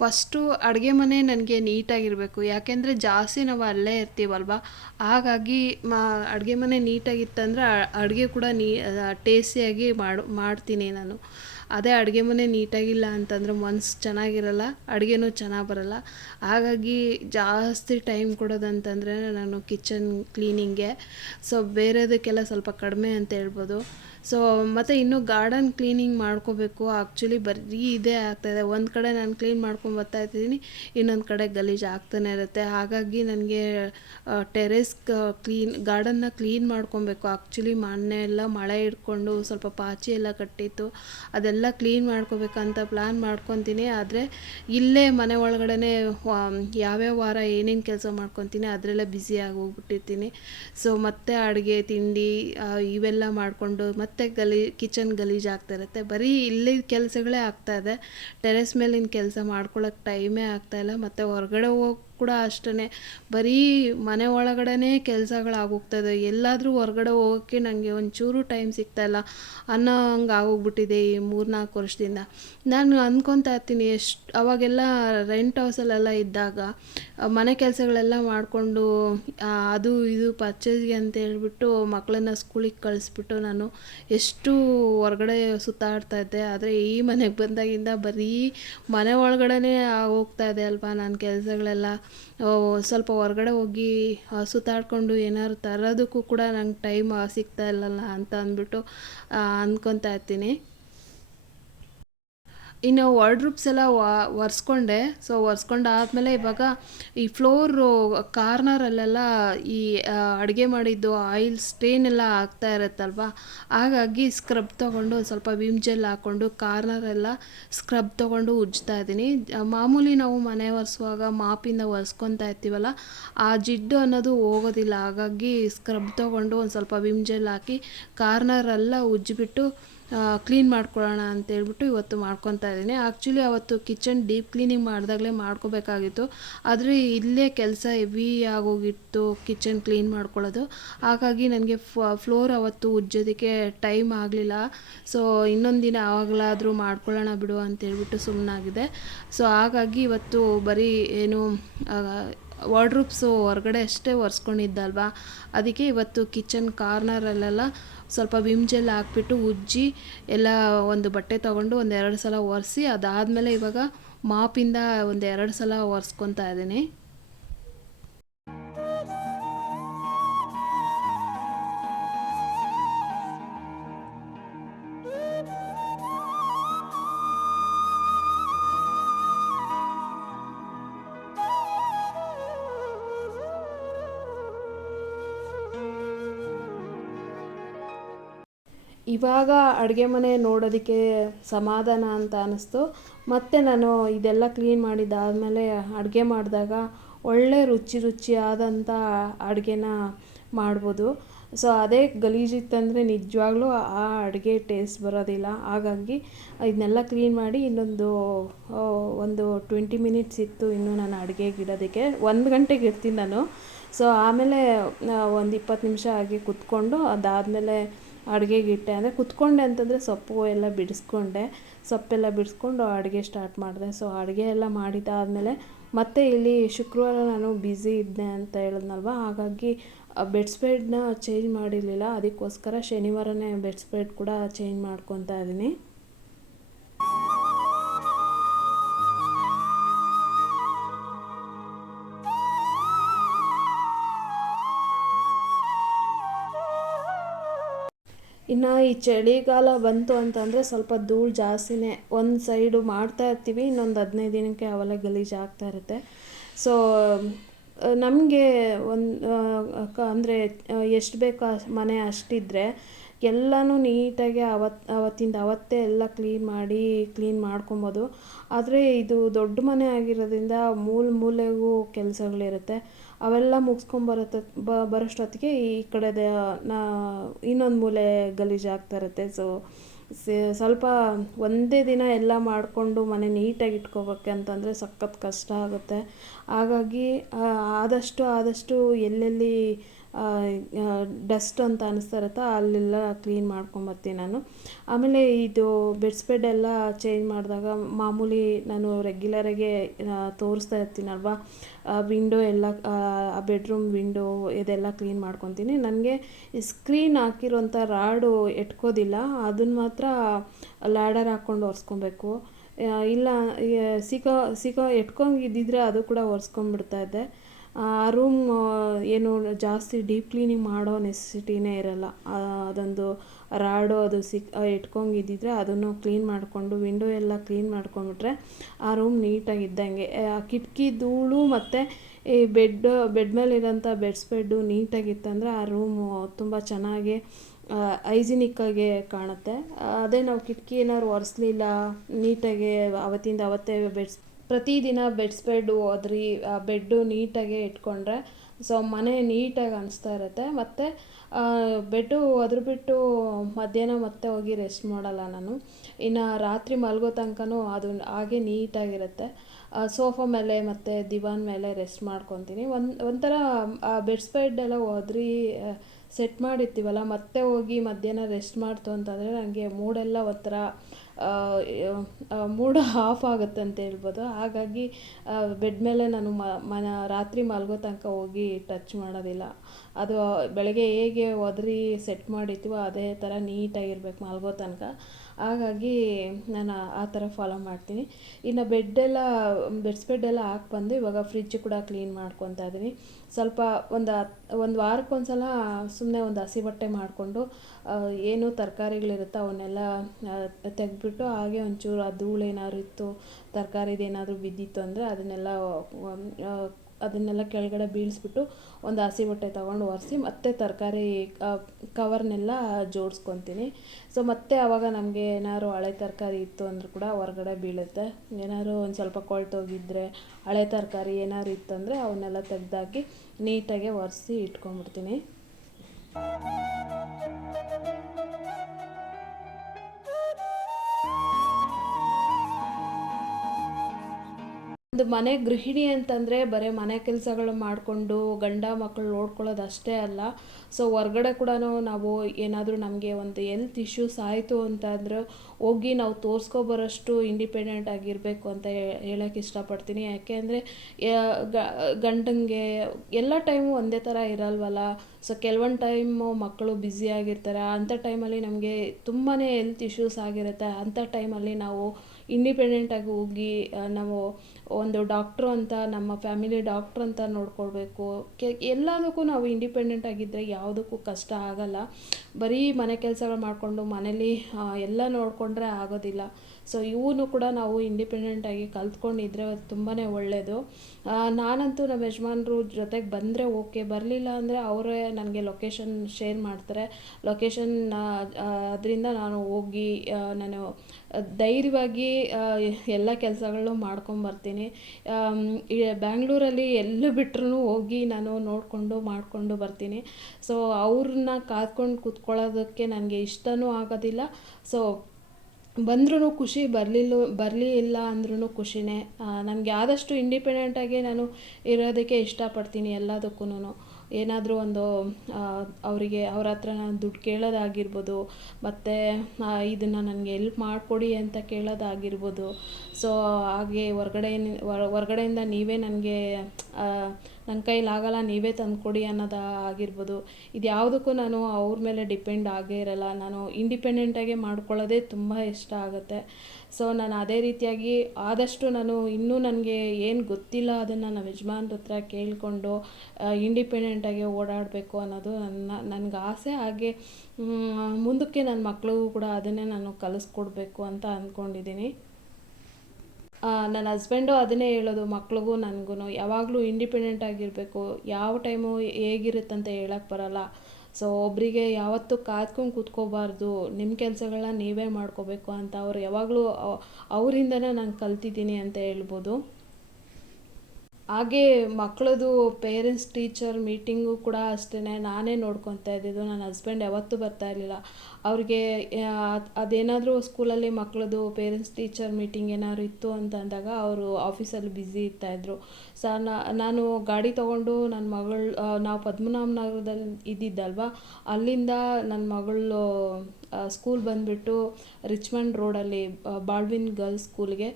ಫಸ್ಟು ಅಡುಗೆ ಮನೆ ನನಗೆ ನೀಟಾಗಿರಬೇಕು. ಯಾಕೆಂದರೆ ಜಾಸ್ತಿ ನಾವು ಅಲ್ಲೇ ಇರ್ತೀವಲ್ವ? ಹಾಗಾಗಿ ಮಾ, ಅಡುಗೆ ಮನೆ ನೀಟಾಗಿತ್ತಂದರೆ ಅಡುಗೆ ಕೂಡ ನೀ ಟೇಸ್ಟಿಯಾಗಿ ಮಾಡು, ಮಾಡ್ತೀನಿ ನಾನು. ಅದೇ ಅಡುಗೆ ಮನೆ ನೀಟಾಗಿಲ್ಲ ಅಂತಂದರೆ ಮನ್ಸು ಚೆನ್ನಾಗಿರಲ್ಲ, ಅಡುಗೆನೂ ಚೆನ್ನಾಗಿ ಬರಲ್ಲ. ಹಾಗಾಗಿ ಜಾಸ್ತಿ ಟೈಮ್ ಕೊಡೋದಂತಂದರೆ ನಾನು ಕಿಚನ್ ಕ್ಲೀನಿಂಗ್ಗೆ. ಸೊ ಬೇರೆದಕ್ಕೆಲ್ಲ ಸ್ವಲ್ಪ ಕಡಿಮೆ ಅಂತ ಹೇಳ್ಬೋದು. ಸೊ ಮತ್ತು ಇನ್ನು ಗಾರ್ಡನ್ ಕ್ಲೀನಿಂಗ್ ಮಾಡ್ಕೋಬೇಕು. ಆ್ಯಕ್ಚುಲಿ ಬರೀ ಇದೇ ಆಗ್ತಾಯಿದೆ ಒಂದು ಕಡೆ ನಾನು ಕ್ಲೀನ್ ಮಾಡ್ಕೊಂಡು ಬರ್ತಾ ಇದ್ದೀನಿ, ಇನ್ನೊಂದು ಕಡೆ ಗಲೀಜು ಆಗ್ತಾನೆ ಇರುತ್ತೆ. ಹಾಗಾಗಿ ನನಗೆ ಟೆರೆಸ್ ಕ್ಲೀನ್ ಗಾರ್ಡನ್ನ ಕ್ಲೀನ್ ಮಾಡ್ಕೊಬೇಕು. ಆ್ಯಕ್ಚುಲಿ ಮೊನ್ನೆ ಎಲ್ಲ ಮಳೆ ಇಟ್ಕೊಂಡು ಸ್ವಲ್ಪ ಪಾಚಿ ಎಲ್ಲ ಕಟ್ಟಿತ್ತು. ಅದೆಲ್ಲ ಕ್ಲೀನ್ ಮಾಡ್ಕೋಬೇಕಂತ ಪ್ಲ್ಯಾನ್ ಮಾಡ್ಕೊತೀನಿ. ಆದರೆ ಇಲ್ಲೇ ಮನೆ ಒಳಗಡೆ ಯಾವ್ಯಾವ ವಾರ ಏನೇನು ಕೆಲಸ ಮಾಡ್ಕೊತೀನಿ, ಅದರಲ್ಲೇ ಬ್ಯುಸಿಯಾಗಿ ಹೋಗ್ಬಿಟ್ಟಿರ್ತೀನಿ. ಸೊ ಮತ್ತೆ ಅಡುಗೆ, ತಿಂಡಿ ಇವೆಲ್ಲ ಮಾಡಿಕೊಂಡು ಮತ್ತೆ ಗಲೀ ಕಿಚನ್ ಗಲೀಜು ಇರುತ್ತೆ. ಬರೀ ಇಲ್ಲಿ ಕೆಲಸಗಳೇ ಆಗ್ತಾ ಇದೆ. ಟೆರೆಸ್ ಮೇಲಿನ ಕೆಲಸ ಮಾಡ್ಕೊಳಕ್ಕೆ ಟೈಮೇ ಆಗ್ತಾ ಇಲ್ಲ. ಮತ್ತು ಹೊರಗಡೆ ಹೋಗಿ ಕೂಡ ಅಷ್ಟೇ ಬರೀ ಮನೆ ಒಳಗಡೆನೇ ಕೆಲಸಗಳಾಗೋಗ್ತದೆ. ಎಲ್ಲಾದರೂ ಹೊರಗಡೆ ಹೋಗೋಕ್ಕೆ ನನಗೆ ಒಂಚೂರು ಟೈಮ್ ಸಿಗ್ತಾಯಿಲ್ಲ ಅನ್ನೋ ಹಂಗೆ ಆಗೋಗ್ಬಿಟ್ಟಿದೆ ಈ ಮೂರ್ನಾಲ್ಕು ವರ್ಷದಿಂದ. ನಾನು ಅಂದ್ಕೊತಾ ಇರ್ತೀನಿ ಎಷ್ಟು, ಅವಾಗೆಲ್ಲ ರೆಂಟ್ ಹೌಸಲ್ಲೆಲ್ಲ ಇದ್ದಾಗ, ಮನೆ ಕೆಲಸಗಳೆಲ್ಲ ಮಾಡಿಕೊಂಡು ಅದು ಇದು ಪರ್ಚೇಸ್ಗೆ ಅಂತ ಹೇಳ್ಬಿಟ್ಟು ಮಕ್ಕಳನ್ನ ಸ್ಕೂಲಿಗೆ ಕಳಿಸ್ಬಿಟ್ಟು ನಾನು ಎಷ್ಟು ಹೊರಗಡೆ ಸುತ್ತಾಡ್ತಾ ಇದ್ದೆ. ಆದರೆ ಈ ಮನೆಗೆ ಬಂದಾಗಿಂದ ಬರೀ ಮನೆ ಒಳಗಡೆನೇ ಹೋಗ್ತಾ ಇದೆ ಅಲ್ವಾ ನನ್ನ ಕೆಲಸಗಳೆಲ್ಲ. ಸ್ವಲ್ಪ ಹೊರಗಡೆ ಹೋಗಿ ಸುತ್ತಾಡಿಕೊಂಡು ಏನಾದ್ರು ತರೋದಕ್ಕೂ ಕೂಡ ನಂಗೆ ಟೈಮ್ ಸಿಗ್ತಾ ಇಲ್ಲಲ್ಲ ಅಂತ ಅಂದ್ಬಿಟ್ಟು ಅಂದ್ಕೊತಾ ಇರ್ತೀನಿ. ಇನ್ನು ವಾರ್ಡ್ರೂಬ್ಸ್ ಎಲ್ಲ ಒರೆಸ್ಕೊಂಡೆ. ಸೊ ಒರೆಸ್ಕೊಂಡಾದ್ಮೇಲೆ ಇವಾಗ ಈ ಫ್ಲೋರು ಕಾರ್ನರಲ್ಲೆಲ್ಲ ಈ ಅಡುಗೆ ಮಾಡಿದ್ದು ಆಯಿಲ್ ಸ್ಟೇನ್ ಎಲ್ಲ ಆಗ್ತಾ ಇರುತ್ತಲ್ವ? ಹಾಗಾಗಿ ಸ್ಕ್ರಬ್ ತೊಗೊಂಡು ಒಂದು ಸ್ವಲ್ಪ ವಿಮ್ ಜೆಲ್ ಹಾಕ್ಕೊಂಡು ಕಾರ್ನರೆಲ್ಲ ಸ್ಕ್ರಬ್ ತೊಗೊಂಡು ಉಜ್ಜ್ತಾ ಇದ್ದೀನಿ. ಮಾಮೂಲಿ ನಾವು ಮನೆ ಒರೆಸುವಾಗ ಮಾಪಿಂದ ಒರೆಸ್ಕೊತಾ ಇರ್ತೀವಲ್ಲ, ಆ ಜಿಡ್ಡು ಅನ್ನೋದು ಹೋಗೋದಿಲ್ಲ. ಹಾಗಾಗಿ ಸ್ಕ್ರಬ್ ತೊಗೊಂಡು ಒಂದು ಸ್ವಲ್ಪ ವಿಮ್ ಜೆಲ್ ಹಾಕಿ ಕಾರ್ನರೆಲ್ಲ ಉಜ್ಜಿಬಿಟ್ಟು ಕ್ಲೀನ್ ಮಾಡ್ಕೊಳ್ಳೋಣ ಅಂತೇಳ್ಬಿಟ್ಟು ಇವತ್ತು ಮಾಡ್ಕೊತಾ ಇದ್ದೀನಿ. ಆ್ಯಕ್ಚುಲಿ ಅವತ್ತು ಕಿಚನ್ ಡೀಪ್ ಕ್ಲೀನಿಂಗ್ ಮಾಡಿದಾಗಲೇ ಮಾಡ್ಕೋಬೇಕಾಗಿತ್ತು. ಆದರೆ ಇಲ್ಲೇ ಕೆಲಸ ಹೆವಿ ಆಗೋಗಿತ್ತು ಕಿಚನ್ ಕ್ಲೀನ್ ಮಾಡ್ಕೊಳ್ಳೋದು. ಹಾಗಾಗಿ ನನಗೆ ಫ್ಲೋರ್ ಅವತ್ತು ಉಜ್ಜೋದಕ್ಕೆ ಟೈಮ್ ಆಗಲಿಲ್ಲ. ಸೊ ಇನ್ನೊಂದು ದಿನ ಆವಾಗಲಾದರೂ ಮಾಡ್ಕೊಳ್ಳೋಣ ಬಿಡು ಅಂತೇಳ್ಬಿಟ್ಟು ಸುಮ್ಮನಾಗಿದೆ ಸೊ ಹಾಗಾಗಿ ಇವತ್ತು ಬರೀ ಏನು ವಾರ್ಡ್ರೂಪ್ಸು ಹೊರಗಡೆ ಅಷ್ಟೇ ಒರೆಸ್ಕೊಂಡಿದ್ದಲ್ವಾ? ಅದಕ್ಕೆ ಇವತ್ತು ಕಿಚನ್ ಕಾರ್ನರಲ್ಲೆಲ್ಲ ಸ್ವಲ್ಪ ವಿಮ್ ಜೆಲ್ ಹಾಕ್ಬಿಟ್ಟು ಉಜ್ಜಿ ಎಲ್ಲ ಒಂದು ಬಟ್ಟೆ ತೊಗೊಂಡು ಒಂದು ಎರಡು ಸಲ ಒರೆಸಿ ಅದಾದಮೇಲೆ ಇವಾಗ ಮಾಪಿಂದ ಒಂದು ಎರಡು ಸಲ ಒರೆಸ್ಕೊತಾ ಇದ್ದೀನಿ. ಇವಾಗ ಅಡುಗೆ ಮನೆ ನೋಡೋದಕ್ಕೆ ಸಮಾಧಾನ ಅಂತ ಅನ್ನಿಸ್ತು ಮತ್ತು ನಾನು ಇದೆಲ್ಲ ಕ್ಲೀನ್ ಮಾಡಿದ್ದಾದಮೇಲೆ ಅಡುಗೆ ಮಾಡಿದಾಗ ಒಳ್ಳೆ ರುಚಿ ರುಚಿಯಾದಂಥ ಅಡುಗೆನ ಮಾಡ್ಬೋದು. ಸೊ ಅದೇ ಗಲೀಜಿತ್ತಂದರೆ ನಿಜವಾಗ್ಲೂ ಆ ಅಡುಗೆ ಟೇಸ್ಟ್ ಬರೋದಿಲ್ಲ. ಹಾಗಾಗಿ ಇದನ್ನೆಲ್ಲ ಕ್ಲೀನ್ ಮಾಡಿ ಇನ್ನೊಂದು ಒಂದು ಟ್ವೆಂಟಿ ಮಿನಿಟ್ಸ್ ಇತ್ತು ಇನ್ನೂ ನಾನು ಅಡುಗೆಗೆ ಇಡೋದಕ್ಕೆ. ಒಂದು ಗಂಟೆಗೆ ಇಡ್ತೀನಿ ನಾನು. ಸೊ ಆಮೇಲೆ ಒಂದು ಇಪ್ಪತ್ತು ನಿಮಿಷ ಹಾಗೆ ಕುತ್ಕೊಂಡು ಅದಾದಮೇಲೆ ಅಡುಗೆಗೆ ಇಟ್ಟೆ ಅಂದರೆ ಕುತ್ಕೊಂಡೆ ಅಂತಂದರೆ ಸೊಪ್ಪು ಎಲ್ಲ ಬಿಡಿಸ್ಕೊಂಡೆ. ಸೊಪ್ಪೆಲ್ಲ ಬಿಡಿಸ್ಕೊಂಡು ಅಡುಗೆ ಸ್ಟಾರ್ಟ್ ಮಾಡಿದೆ. ಸೊ ಅಡುಗೆ ಎಲ್ಲ ಮಾಡಿದ್ದಾದಮೇಲೆ ಮತ್ತೆ ಇಲ್ಲಿ ಶುಕ್ರವಾರ ನಾನು ಬ್ಯುಸಿ ಇದ್ದೆ ಅಂತ ಹೇಳಿದ್ನಲ್ವ? ಹಾಗಾಗಿ ಬೆಡ್ ಸ್ಪ್ರೆಡ್ನ ಚೇಂಜ್ ಮಾಡಿರಲಿಲ್ಲ. ಅದಕ್ಕೋಸ್ಕರ ಶನಿವಾರನೇ ಬೆಡ್ ಸ್ಪ್ರೆಡ್ ಕೂಡ ಚೇಂಜ್ ಮಾಡ್ಕೊತಾ ಇದ್ದೀನಿ. ಇನ್ನು ಈ ಚಳಿಗಾಲ ಬಂತು ಅಂತಂದರೆ ಸ್ವಲ್ಪ ಧೂಳು ಜಾಸ್ತಿನೇ ಒಂದು ಸೈಡು ಮಾಡ್ತಾ ಇರ್ತೀವಿ, ಇನ್ನೊಂದು ಹದಿನೈದು ದಿನಕ್ಕೆ ಅವೆಲ್ಲ ಗಲೀಜು ಆಗ್ತಾ ಇರುತ್ತೆ. ಸೊ ನಮಗೆ ಒಂದು ಅಂದರೆ ಎಷ್ಟು ಬೇಕೋ ಮನೆ ಅಷ್ಟಿದ್ದರೆ ಎಲ್ಲನೂ ನೀಟಾಗಿ ಅವತ್ತು ಅವತ್ತಿಂದ ಅವತ್ತೇ ಎಲ್ಲ ಕ್ಲೀನ್ ಮಾಡಿ ಕ್ಲೀನ್ ಮಾಡ್ಕೊಬೋದು. ಆದರೆ ಇದು ದೊಡ್ಡ ಮನೆ ಆಗಿರೋದ್ರಿಂದ ಮೂಲೆ ಮೂಲೆಗೂ ಕೆಲಸಗಳಿರುತ್ತೆ. ಅವೆಲ್ಲ ಮುಗಿಸ್ಕೊಂಬರತ್ತ ಬರೋಷ್ಟೊತ್ತಿಗೆ ಈ ಕಡೆದ ನಾ, ಇನ್ನೊಂದು ಮೂಲೆ ಗಲೀಜಾಗ್ತಾ ಇರುತ್ತೆ. ಸೊ, ಸ್ವಲ್ಪ ಒಂದೇ ದಿನ ಎಲ್ಲ ಮಾಡಿಕೊಂಡು ಮನೆ ನೀಟಾಗಿ ಇಟ್ಕೋಬೇಕಂತಂದರೆ ಸಖತ್ ಕಷ್ಟ ಆಗುತ್ತೆ. ಹಾಗಾಗಿ ಆದಷ್ಟು ಆದಷ್ಟು ಎಲ್ಲೆಲ್ಲಿ ಡಸ್ಟ್ ಅಂತ ಅನ್ನಿಸ್ತಾ ಇರುತ್ತೋ ಅಲ್ಲೆಲ್ಲ ಕ್ಲೀನ್ ಮಾಡ್ಕೊಂಬರ್ತೀನಿ ನಾನು. ಆಮೇಲೆ ಇದು ಬೆಡ್ ಸ್ಪ್ರೆಡ್ ಎಲ್ಲ ಚೇಂಜ್ ಮಾಡಿದಾಗ ಮಾಮೂಲಿ ನಾನು ರೆಗ್ಯುಲರಾಗೆ ತೋರಿಸ್ತಾ ಇರ್ತೀನಲ್ವ ವಿಂಡೋ ಎಲ್ಲ, ಆ ಬೆಡ್ರೂಮ್ ವಿಂಡೋ ಇದೆಲ್ಲ ಕ್ಲೀನ್ ಮಾಡ್ಕೊತೀನಿ. ನನಗೆ ಸ್ಕ್ರೀನ್ ಹಾಕಿರೋಂಥ ರಾಡು ಎಟ್ಕೋದಿಲ್ಲ ಅದನ್ನು ಮಾತ್ರ ಲ್ಯಾಡರ್ ಹಾಕ್ಕೊಂಡು ಒರೆಸ್ಕೊಬೇಕು. ಇಲ್ಲ ಸಿಗೋ ಸಿಗೋ ಎಟ್ಕೊಂಗಿದ್ದಿದ್ರೆ ಅದು ಕೂಡ ಒರೆಸ್ಕೊಂಡ್ಬಿಡ್ತಾ ಇದ್ದೆ. ರೂಮ್ ಏನು ಜಾಸ್ತಿ ಡೀಪ್ ಕ್ಲೀನಿಂಗ್ ಮಾಡೋ ನೆಸೆಸಿಟಿನೇ ಇರಲ್ಲ. ಅದೊಂದು ರಾಡು ಅದು ಸಿಕ್ ಇಟ್ಕೊಂಗಿದ್ದಿದ್ರೆ ಅದನ್ನು ಕ್ಲೀನ್ ಮಾಡಿಕೊಂಡು ವಿಂಡೋ ಎಲ್ಲ ಕ್ಲೀನ್ ಮಾಡ್ಕೊಂಡ್ಬಿಟ್ರೆ ಆ ರೂಮ್ ನೀಟಾಗಿದ್ದಂಗೆ ಆ, ಕಿಟಕಿ ಧೂಳು ಮತ್ತು ಈ ಬೆಡ್ ಬೆಡ್ ಮೇಲಿರೋಂಥ ಬೆಡ್ ಸ್ಪೆಡ್ಡು ನೀಟಾಗಿತ್ತಂದರೆ ಆ ರೂಮು ತುಂಬ ಚೆನ್ನಾಗಿ ಐಜಿನಿಕ್ಕಾಗಿ ಕಾಣುತ್ತೆ. ಅದೇ ನಾವು ಕಿಟಕಿ ಏನಾದ್ರು ಒರೆಸ್ಲಿಲ್ಲ ನೀಟಾಗಿ ಅವತ್ತಿಂದ ಅವತ್ತೇ ಬೆಡ್ಸ್ ಪ್ರತಿದಿನ ಬೆಡ್ ಸ್ಪ್ರೆಡ್ ಒದ್ರಿ ಬೆಡ್ಡು ನೀಟಾಗೆ ಇಟ್ಕೊಂಡ್ರೆ ಸೊ ಮನೆ ನೀಟಾಗಿ ಅನಿಸ್ತಾ ಇರುತ್ತೆ. ಮತ್ತು ಬೆಡ್ಡು ಬಿಟ್ಟು ಮಧ್ಯಾಹ್ನ ಮತ್ತೆ ಹೋಗಿ ರೆಸ್ಟ್ ಮಾಡಲ್ಲ ನಾನು. ಇನ್ನು ರಾತ್ರಿ ಮಲಗೋ ತನಕನೂ ಅದು ಹಾಗೆ ನೀಟಾಗಿರುತ್ತೆ. ಸೋಫಾ ಮೇಲೆ ಮತ್ತು ದಿವಾನ್ ಮೇಲೆ ರೆಸ್ಟ್ ಮಾಡ್ಕೊತೀನಿ. ಒಂದು, ಒಂಥರ ಬೆಡ್ ಸ್ಪ್ರೆಡ್ ಎಲ್ಲ ಒದ್ರಿ ಸೆಟ್ ಮಾಡಿರ್ತೀವಲ್ಲ, ಮತ್ತೆ ಹೋಗಿ ಮಧ್ಯಾಹ್ನ ರೆಸ್ಟ್ ಮಾಡ್ತು ಅಂತಂದರೆ ನನಗೆ ಮೂಡೆಲ್ಲ ಒಂಥರ ಮೂಡ್ ಆಫ್ ಆಗುತ್ತೆ ಅಂತ ಹೇಳ್ಬೋದು. ಹಾಗಾಗಿ ಬೆಡ್ ಮೇಲೆ ನಾನು ಮನ, ರಾತ್ರಿ ಮಲಗೋ ತನಕ ಹೋಗಿ ಟಚ್ ಮಾಡೋದಿಲ್ಲ. ಅದು ಬೆಳಗ್ಗೆ ಹೇಗೆ ಒದರಿ ಸೆಟ್ ಮಾಡಿರ್ತೀವೋ ಅದೇ ಥರ ನೀಟಾಗಿರ್ಬೇಕು ಮಲಗೋ ತನಕ. ಹಾಗಾಗಿ ನಾನು ಆ- ಥರ ಫಾಲೋ ಮಾಡ್ತೀನಿ. ಇನ್ನು ಬೆಡ್ಡೆಲ್ಲ ಬೆಡ್ಸ್ ಬೆಡ್ಡೆಲ್ಲ ಹಾಕಿ ಬಂದು ಇವಾಗ ಫ್ರಿಜ್ ಕೂಡ ಕ್ಲೀನ್ ಮಾಡ್ಕೊತಾ ಇದ್ದೀನಿ ಸ್ವಲ್ಪ ಒಂದು ಒಂದು ವಾರಕ್ಕೊಂದ್ಸಲ ಸುಮ್ಮನೆ ಒಂದು ಹಸಿ ಬಟ್ಟೆ ಮಾಡಿಕೊಂಡು ಏನು ತರಕಾರಿಗಳಿರುತ್ತೋ ಅವನ್ನೆಲ್ಲ ತೆಗೆದ್ಬಿಟ್ಟು ಹಾಗೆ ಒಂಚೂರು ಆ ಧೂಳು ಏನಾದ್ರು ಇತ್ತು, ತರಕಾರಿದು ಏನಾದರೂ ಬಿದ್ದಿತ್ತು ಅಂದರೆ ಅದನ್ನೆಲ್ಲ ಅದನ್ನೆಲ್ಲ ಕೆಳಗಡೆ ಬೀಳಿಸ್ಬಿಟ್ಟು ಒಂದು ಹಸಿ ಬಟ್ಟೆ ತೊಗೊಂಡು ಒರೆಸಿ ಮತ್ತೆ ತರಕಾರಿ ಕವರ್ನೆಲ್ಲ ಜೋಡಿಸ್ಕೊತೀನಿ. ಸೊ ಮತ್ತೆ ಆವಾಗ ನಮಗೆ ಏನಾದ್ರು ಹಳೆ ತರಕಾರಿ ಇತ್ತು ಅಂದರೂ ಕೂಡ ಹೊರಗಡೆ ಬೀಳುತ್ತೆ. ಏನಾದ್ರು ಒಂದು ಸ್ವಲ್ಪ ಕೊಳ್ತೋಗಿದ್ದರೆ ಹಳೆ ತರಕಾರಿ ಏನಾದ್ರು ಇತ್ತಂದರೆ ಅವನ್ನೆಲ್ಲ ತೆಗೆದಾಕಿ ನೀಟಾಗಿ ಒರೆಸಿ ಇಟ್ಕೊಂಡ್ಬಿಡ್ತೀನಿ. ಒಂದು ಮನೆ ಗೃಹಿಣಿ ಅಂತಂದರೆ ಬರೀ ಮನೆ ಕೆಲಸಗಳು ಮಾಡಿಕೊಂಡು ಗಂಡ ಮಕ್ಕಳು ನೋಡ್ಕೊಳ್ಳೋದು ಅಷ್ಟೇ ಅಲ್ಲ. ಸೊ ಹೊರ್ಗಡೆ ಕೂಡ ನಾವು ಏನಾದರೂ ನಮಗೆ ಒಂದು ಎಲ್ತ್ ಇಶ್ಯೂಸ್ ಆಯಿತು ಅಂತಂದ್ರೆ ಹೋಗಿ ನಾವು ತೋರಿಸ್ಕೊಬರೋಷ್ಟು ಇಂಡಿಪೆಂಡೆಂಟ್ ಆಗಿರಬೇಕು ಅಂತ ಹೇಳೋಕ್ಕೆ ಇಷ್ಟಪಡ್ತೀನಿ. ಯಾಕೆ ಅಂದರೆ ಗಂಡನಿಗೆ ಎಲ್ಲ ಟೈಮು ಒಂದೇ ಥರ ಇರಲ್ವಲ್ಲ. ಸೊ ಕೆಲವೊಂದು ಟೈಮು ಮಕ್ಕಳು ಬ್ಯುಸಿ ಆಗಿರ್ತಾರೆ. ಅಂಥ ಟೈಮಲ್ಲಿ ನಮಗೆ ತುಂಬಾ ಹೆಲ್ತ್ ಇಶ್ಯೂಸ್ ಆಗಿರುತ್ತೆ. ಅಂಥ ಟೈಮಲ್ಲಿ ನಾವು ಇಂಡಿಪೆಂಡೆಂಟಾಗಿ ಹೋಗಿ ನಾವು ಒಂದು ಡಾಕ್ಟ್ರು ಅಂತ, ನಮ್ಮ ಫ್ಯಾಮಿಲಿ ಡಾಕ್ಟ್ರ್ ಅಂತ ನೋಡ್ಕೊಳ್ಬೇಕು. ಕೆ, ಎಲ್ಲದಕ್ಕೂ ನಾವು ಇಂಡಿಪೆಂಡೆಂಟ್ ಆಗಿದ್ದರೆ ಯಾವುದಕ್ಕೂ ಕಷ್ಟ ಆಗಲ್ಲ. ಬರೀ ಮನೆ ಕೆಲಸಗಳು ಮಾಡಿಕೊಂಡು ಮನೇಲಿ ಎಲ್ಲ ನೋಡಿಕೊಂಡ್ರೆ ಆಗೋದಿಲ್ಲ. ಸೊ ಇವನು ಕೂಡ ನಾವು ಇಂಡಿಪೆಂಡೆಂಟಾಗಿ ಕಲ್ತ್ಕೊಂಡಿದ್ರೆ ಅದು ತುಂಬಾ ಒಳ್ಳೆಯದು ನಾನಂತೂ ನಮ್ಮ ಯಜಮಾನ್ರು ಜೊತೆಗೆ ಬಂದರೆ ಓಕೆ, ಬರಲಿಲ್ಲ ಅಂದರೆ ಅವರೇ ನನಗೆ ಲೊಕೇಶನ್ ಶೇರ್ ಮಾಡ್ತಾರೆ. ಲೊಕೇಶನ್ ಅದರಿಂದ ನಾನು ಹೋಗಿ ನಾನು ಧೈರ್ಯವಾಗಿ ಎಲ್ಲ ಕೆಲಸಗಳನ್ನೂ ಮಾಡ್ಕೊಂಬರ್ತೀನಿ ಬ್ಯಾಂಗ್ಳೂರಲ್ಲಿ ಎಲ್ಲೂ ಬಿಟ್ರೂ ಹೋಗಿ ನಾನು ನೋಡಿಕೊಂಡು ಮಾಡಿಕೊಂಡು ಬರ್ತೀನಿ. ಸೊ ಅವ್ರನ್ನ ಕಾದ್ಕೊಂಡು ಕೂತ್ಕೊಳ್ಳೋದಕ್ಕೆ ನನಗೆ ಇಷ್ಟನೂ ಆಗೋದಿಲ್ಲ. ಸೊ ಬಂದ್ರೂ ಖುಷಿ ಬರಲಿಲ್ಲ ಬರಲಿ ಇಲ್ಲ ಅಂದ್ರೂ ಖುಷಿನೇ ನನಗೆ ಆದಷ್ಟು ಇಂಡಿಪೆಂಡೆಂಟಾಗಿ ನಾನು ಇರೋದಕ್ಕೆ ಇಷ್ಟಪಡ್ತೀನಿ ಎಲ್ಲದಕ್ಕೂ ಏನಾದರೂ ಒಂದು ಅವರಿಗೆ ಅವ್ರ ಹತ್ರ ನಾನು ದುಡ್ಡು ಕೇಳೋದಾಗಿರ್ಬೋದು, ಮತ್ತು ಇದನ್ನು ನನಗೆ ಎಲ್ಪ್ ಮಾಡಿಕೊಡಿ ಅಂತ ಕೇಳೋದಾಗಿರ್ಬೋದು. ಸೊ ಹಾಗೆ ಹೊರ್ಗಡೆ ಹೊರ್ಗಡೆಯಿಂದ ನೀವೇ ನನಗೆ ನನ್ನ ಕೈಲಾಗಲ್ಲ ನೀವೇ ತಂದುಕೊಡಿ ಅನ್ನೋದು ಆಗಿರ್ಬೋದು. ಇದು ಯಾವುದಕ್ಕೂ ನಾನು ಅವ್ರ ಮೇಲೆ ಡಿಪೆಂಡ್ ಆಗೇ ಇರಲ್ಲ. ನಾನು ಇಂಡಿಪೆಂಡೆಂಟಾಗೆ ಮಾಡ್ಕೊಳ್ಳೋದೇ ತುಂಬ ಇಷ್ಟ ಆಗುತ್ತೆ. ಸೊ ನಾನು ಅದೇ ರೀತಿಯಾಗಿ ಆದಷ್ಟು ನಾನು ಇನ್ನೂ ನನಗೆ ಏನು ಗೊತ್ತಿಲ್ಲ ಅದನ್ನು ನಮ್ಮ ಯಜಮಾನ್ರ ಹತ್ರ ಕೇಳಿಕೊಂಡು ಇಂಡಿಪೆಂಡೆಂಟಾಗಿ ಓಡಾಡಬೇಕು ಅನ್ನೋದು ನನ್ನ, ನನಗೆ ಆಸೆ. ಹಾಗೆ ಮುಂದಕ್ಕೆ ನನ್ನ ಮಕ್ಕಳಿಗೂ ಕೂಡ ಅದನ್ನೇ ನಾನು ಕಲಿಸ್ಕೊಡ್ಬೇಕು ಅಂತ ಅಂದ್ಕೊಂಡಿದ್ದೀನಿ ನನ್ನ ಹಸ್ಬೆಂಡು ಅದನ್ನೇ ಹೇಳೋದು, ಮಕ್ಳಿಗೂ ನನಗೂ ಯಾವಾಗಲೂ ಇಂಡಿಪೆಂಡೆಂಟ್ ಆಗಿರಬೇಕು, ಯಾವ ಟೈಮು ಹೇಗಿರುತ್ತಂತ ಹೇಳಕ್ಕೆ ಬರಲ್ಲ. ಸೊ ಒಬ್ಬರಿಗೆ ಯಾವತ್ತೂ ಕಾದ್ಕೊಂಡು ಕೂತ್ಕೋಬಾರ್ದು ನಿಮ್ಮ ಕೆಲಸಗಳನ್ನ ನೀವೇ ಮಾಡ್ಕೋಬೇಕು ಅಂತ ಅವ್ರು ಯಾವಾಗಲೂ ಅವರಿಂದನೇ ನಾನು ಕಲ್ತಿದ್ದೀನಿ ಅಂತ ಹೇಳ್ಬೋದು. ಹಾಗೆ ಮಕ್ಕಳದು ಪೇರೆಂಟ್ಸ್ ಟೀಚರ್ ಮೀಟಿಂಗು ಕೂಡ ಅಷ್ಟೇ ನಾನೇ ನೋಡ್ಕೊತಾ ಇದ್ದಿದ್ದು. ನನ್ನ ಹಸ್ಬೆಂಡ್ ಯಾವತ್ತೂ ಬರ್ತಾ ಇರಲಿಲ್ಲ. ಅವ್ರಿಗೆ ಅದೇನಾದರೂ ಸ್ಕೂಲಲ್ಲಿ ಮಕ್ಕಳದು ಪೇರೆಂಟ್ಸ್ ಟೀಚರ್ ಮೀಟಿಂಗ್ ಏನಾದ್ರು ಇತ್ತು ಅಂತ ಅಂದಾಗ ಅವರು ಆಫೀಸಲ್ಲಿ ಬ್ಯುಸಿ ಇರ್ತಾಯಿದ್ರು ಸೊ ನಾನು ಗಾಡಿ ತೊಗೊಂಡು ನನ್ನ ಮಗಳು ನಾವು ಪದ್ಮನಾಭ ನಗರದಲ್ಲಿ ಇದ್ದಿದ್ದಲ್ವ? ಅಲ್ಲಿಂದ ನನ್ನ ಮಗಳು ಸ್ಕೂಲ್ ಬಂದುಬಿಟ್ಟು ರಿಚ್ಮಂಡ್ ರೋಡಲ್ಲಿ ಬಾಳ್ವಿನ್ ಗರ್ಲ್ಸ್ ಸ್ಕೂಲ್ಗೆ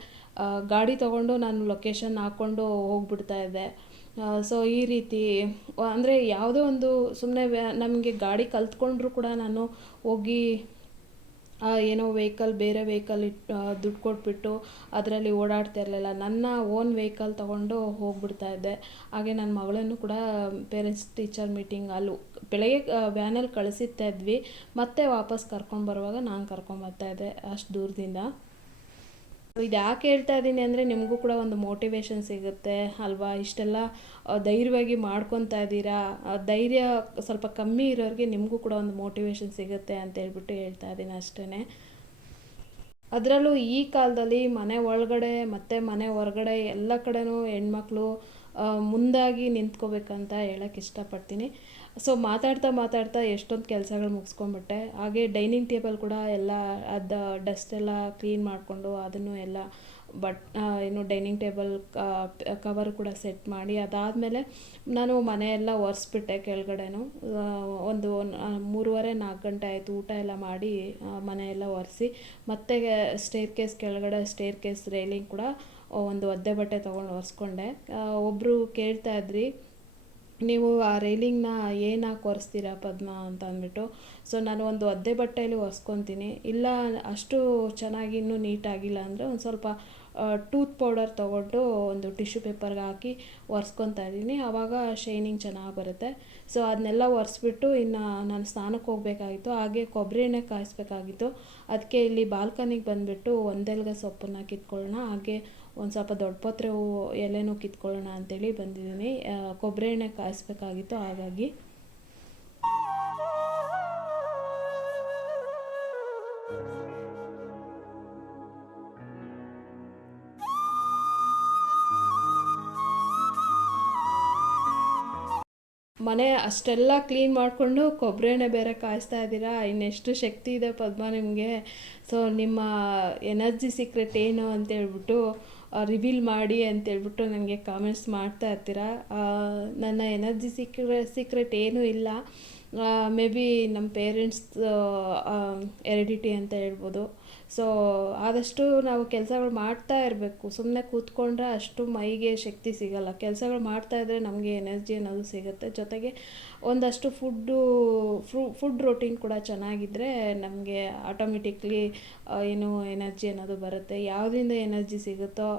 ಗಾಡಿ ತೊಗೊಂಡು ನಾನು ಲೊಕೇಶನ್ ಹಾಕ್ಕೊಂಡು ಹೋಗ್ಬಿಡ್ತಾ ಇದ್ದೆ. ಸೊ ಈ ರೀತಿ, ಅಂದರೆ ಯಾವುದೇ ಒಂದು ಸುಮ್ಮನೆ ನಮಗೆ ಗಾಡಿ ಕಲ್ತ್ಕೊಂಡ್ರು ಕೂಡ ನಾನು ಹೋಗಿ ಏನೋ ವೆಹಿಕಲ್ ಬೇರೆ ವೆಹಿಕಲ್ ಇಟ್ಟು ದುಡ್ಡು ಕೊಟ್ಬಿಟ್ಟು ಅದರಲ್ಲಿ ಓಡಾಡ್ತಾ ಇರಲಿಲ್ಲ. ನನ್ನ ಓನ್ ವೆಹಿಕಲ್ ತೊಗೊಂಡು ಹೋಗ್ಬಿಡ್ತಾ ಇದ್ದೆ. ಹಾಗೆ ನನ್ನ ಮಗಳನ್ನು ಕೂಡ ಪೇರೆಂಟ್ಸ್ ಟೀಚರ್ ಮೀಟಿಂಗ್ ಅಲ್ಲೂ, ಬೆಳಗ್ಗೆ ವ್ಯಾನಲ್ಲಿ ಕಳಿಸುತ್ತಾ ಇದ್ವಿ. ಮತ್ತೆ ವಾಪಸ್ ಕರ್ಕೊಂಡು ಬರುವಾಗ ನಾನು ಕರ್ಕೊಂಬರ್ತಾ ಇದ್ದೆ ಅಷ್ಟು ದೂರದಿಂದ. ಇದು ಯಾಕೆ ಹೇಳ್ತಾ ಇದ್ದೀನಿ ಅಂದರೆ ನಿಮಗೂ ಕೂಡ ಒಂದು ಮೋಟಿವೇಶನ್ ಸಿಗುತ್ತೆ, ಅಲ್ವಾ? ಇಷ್ಟೆಲ್ಲ ಧೈರ್ಯವಾಗಿ ಮಾಡ್ಕೊತಾ ಇದ್ದೀರಾ? ಧೈರ್ಯ ಸ್ವಲ್ಪ ಕಮ್ಮಿ ಇರೋರಿಗೆ ನಿಮಗೂ ಕೂಡ ಒಂದು ಮೋಟಿವೇಶನ್ ಸಿಗುತ್ತೆ ಅಂತ ಹೇಳ್ಬಿಟ್ಟು ಹೇಳ್ತಾ ಇದ್ದೀನಿ ಅಷ್ಟೇ ಅದರಲ್ಲೂ ಈ ಕಾಲದಲ್ಲಿ ಮನೆ ಒಳಗಡೆ ಮತ್ತು ಮನೆ ಹೊರಗಡೆ ಎಲ್ಲ ಕಡೆನೂ ಹೆಣ್ಮಕ್ಳು ಮುಂದಾಗಿ ನಿಂತ್ಕೋಬೇಕಂತ ಹೇಳಕ್ಕೆ ಇಷ್ಟಪಡ್ತೀನಿ. ಸೊ ಮಾತಾಡ್ತಾ ಮಾತಾಡ್ತಾ ಎಷ್ಟೊಂದು ಕೆಲಸಗಳು ಮುಗಿಸ್ಕೊಂಬಿಟ್ಟೆ. ಹಾಗೆ ಡೈನಿಂಗ್ ಟೇಬಲ್ ಕೂಡ ಎಲ್ಲ ಅದು ಡಸ್ಟ್ ಎಲ್ಲ ಕ್ಲೀನ್ ಮಾಡಿಕೊಂಡು ಅದನ್ನು ಎಲ್ಲ ಬಟ್ ಏನು ಡೈನಿಂಗ್ ಟೇಬಲ್ ಕವರ್ ಕೂಡ ಸೆಟ್ ಮಾಡಿ ಅದಾದಮೇಲೆ ನಾನು ಮನೆಯೆಲ್ಲ ಒರೆಸ್ಬಿಟ್ಟೆ ಕೆಳಗಡೆನು. ಒಂದು ಮೂರುವರೆ, ನಾಲ್ಕು ಗಂಟೆ ಆಯಿತು ಊಟ ಎಲ್ಲ ಮಾಡಿ ಮನೆಯೆಲ್ಲ ಒರೆಸಿ. ಮತ್ತೆ ಸ್ಟೇರ್ ಕೇಸ್ ಕೆಳಗಡೆ ಸ್ಟೇರ್ ಕೇಸ್ ರೈಲಿಂಗ್ ಕೂಡ ಒಂದು ಒದ್ದೆ ಬಟ್ಟೆ ತೊಗೊಂಡು ಒರೆಸ್ಕೊಂಡೆ. ಒಬ್ಬರು ಕೇಳ್ತಾ ಇದ್ರಿ ನೀವು ಆ ರೈಲಿಂಗ್ನ ಏನು ಹಾಕಿ ಒರೆಸ್ತೀರಾ ಪದ್ಮ ಅಂತ ಅಂದ್ಬಿಟ್ಟು. ಸೊ ನಾನು ಒಂದು ಒದ್ದೆ ಬಟ್ಟೆಯಲ್ಲಿ ಒರೆಸ್ಕೊತೀನಿ. ಇಲ್ಲ, ಅಷ್ಟು ಚೆನ್ನಾಗಿ ಇನ್ನೂ ನೀಟಾಗಿಲ್ಲ ಅಂದರೆ ಒಂದು ಸ್ವಲ್ಪ ಟೂತ್ ಪೌಡರ್ ತೊಗೊಂಡು ಒಂದು ಟಿಶ್ಯೂ ಪೇಪರ್ಗೆ ಹಾಕಿ ಒರೆಸ್ಕೊತಾ ಇದ್ದೀನಿ. ಆವಾಗ ಶೈನಿಂಗ್ ಚೆನ್ನಾಗಿ ಬರುತ್ತೆ. ಸೊ ಅದನ್ನೆಲ್ಲ ಒರೆಸ್ಬಿಟ್ಟು ಇನ್ನು ನಾನು ಸ್ನಾನಕ್ಕೆ ಹೋಗಬೇಕಾಗಿತ್ತು. ಹಾಗೆ ಕೊಬ್ಬರಿ ಎಣ್ಣೆ ಕಾಯಿಸ್ಬೇಕಾಗಿತ್ತು. ಅದಕ್ಕೆ ಇಲ್ಲಿ ಬಾಲ್ಕನಿಗೆ ಬಂದುಬಿಟ್ಟು ಒಂದೆಲ್ಗ ಸೊಪ್ಪನ್ನು ಕಿತ್ಕೊಳ್ಳೋಣ. ಹಾಗೆ ಒಂದು ಸ್ವಲ್ಪ ದೊಡ್ಡ ಪತ್ರೆ ಹೂವು ಎಲೆನೂ ಕಿತ್ಕೊಳ್ಳೋಣ ಅಂತೇಳಿ ಬಂದಿದ್ದೀನಿ. ಕೊಬ್ಬರಿ ಎಣ್ಣೆ ಕಾಯಿಸ್ಬೇಕಾಗಿತ್ತು, ಹಾಗಾಗಿ. ಮನೆ ಅಷ್ಟೆಲ್ಲ ಕ್ಲೀನ್ ಮಾಡಿಕೊಂಡು ಕೊಬ್ಬರಿ ಎಣ್ಣೆ ಬೇರೆ ಕಾಯಿಸ್ತಾ ಇದ್ದೀರಾ? ಇನ್ನೆಷ್ಟು ಶಕ್ತಿ ಇದೆ ಪದ್ಮ ನಿಮಗೆ? ಸೊ ನಿಮ್ಮ ಎನರ್ಜಿ ಸೀಕ್ರೆಟ್ ಏನು ಅಂತೇಳ್ಬಿಟ್ಟು ರಿವೀಲ್ ಮಾಡಿ ಅಂತೇಳ್ಬಿಟ್ಟು ನನಗೆ ಕಾಮೆಂಟ್ಸ್ ಮಾಡ್ತಾ ಇರ್ತೀರ? ನನ್ನ ಎನರ್ಜಿ ಸೀಕ್ರೆ ಸೀಕ್ರೆಟ್ ಏನೂ ಇಲ್ಲ. ಮೇ ಬಿ ನಮ್ಮ ಪೇರೆಂಟ್ಸ್ ಎರಿಡಿಟಿ ಅಂತ ಹೇಳ್ಬೋದು. ಸೊ ಆದಷ್ಟು ನಾವು ಕೆಲಸಗಳು ಮಾಡ್ತಾ ಇರಬೇಕು. ಸುಮ್ಮನೆ ಕೂತ್ಕೊಂಡ್ರೆ ಅಷ್ಟು ಮೈಗೆ ಶಕ್ತಿ ಸಿಗಲ್ಲ. ಕೆಲಸಗಳು ಮಾಡ್ತಾ ಇದ್ದರೆ ನಮಗೆ ಎನರ್ಜಿ ಅನ್ನೋದು ಸಿಗುತ್ತೆ. ಜೊತೆಗೆ ಒಂದಷ್ಟು ಫುಡ್ಡು ಫುಡ್ ರೊಟೀನ್ ಕೂಡ ಚೆನ್ನಾಗಿದ್ದರೆ ನಮಗೆ ಆಟೋಮೆಟಿಕ್ಲಿ ಏನು ಎನರ್ಜಿ ಅನ್ನೋದು ಬರುತ್ತೆ. ಯಾವುದರಿಂದ ಎನರ್ಜಿ ಸಿಗುತ್ತೋ,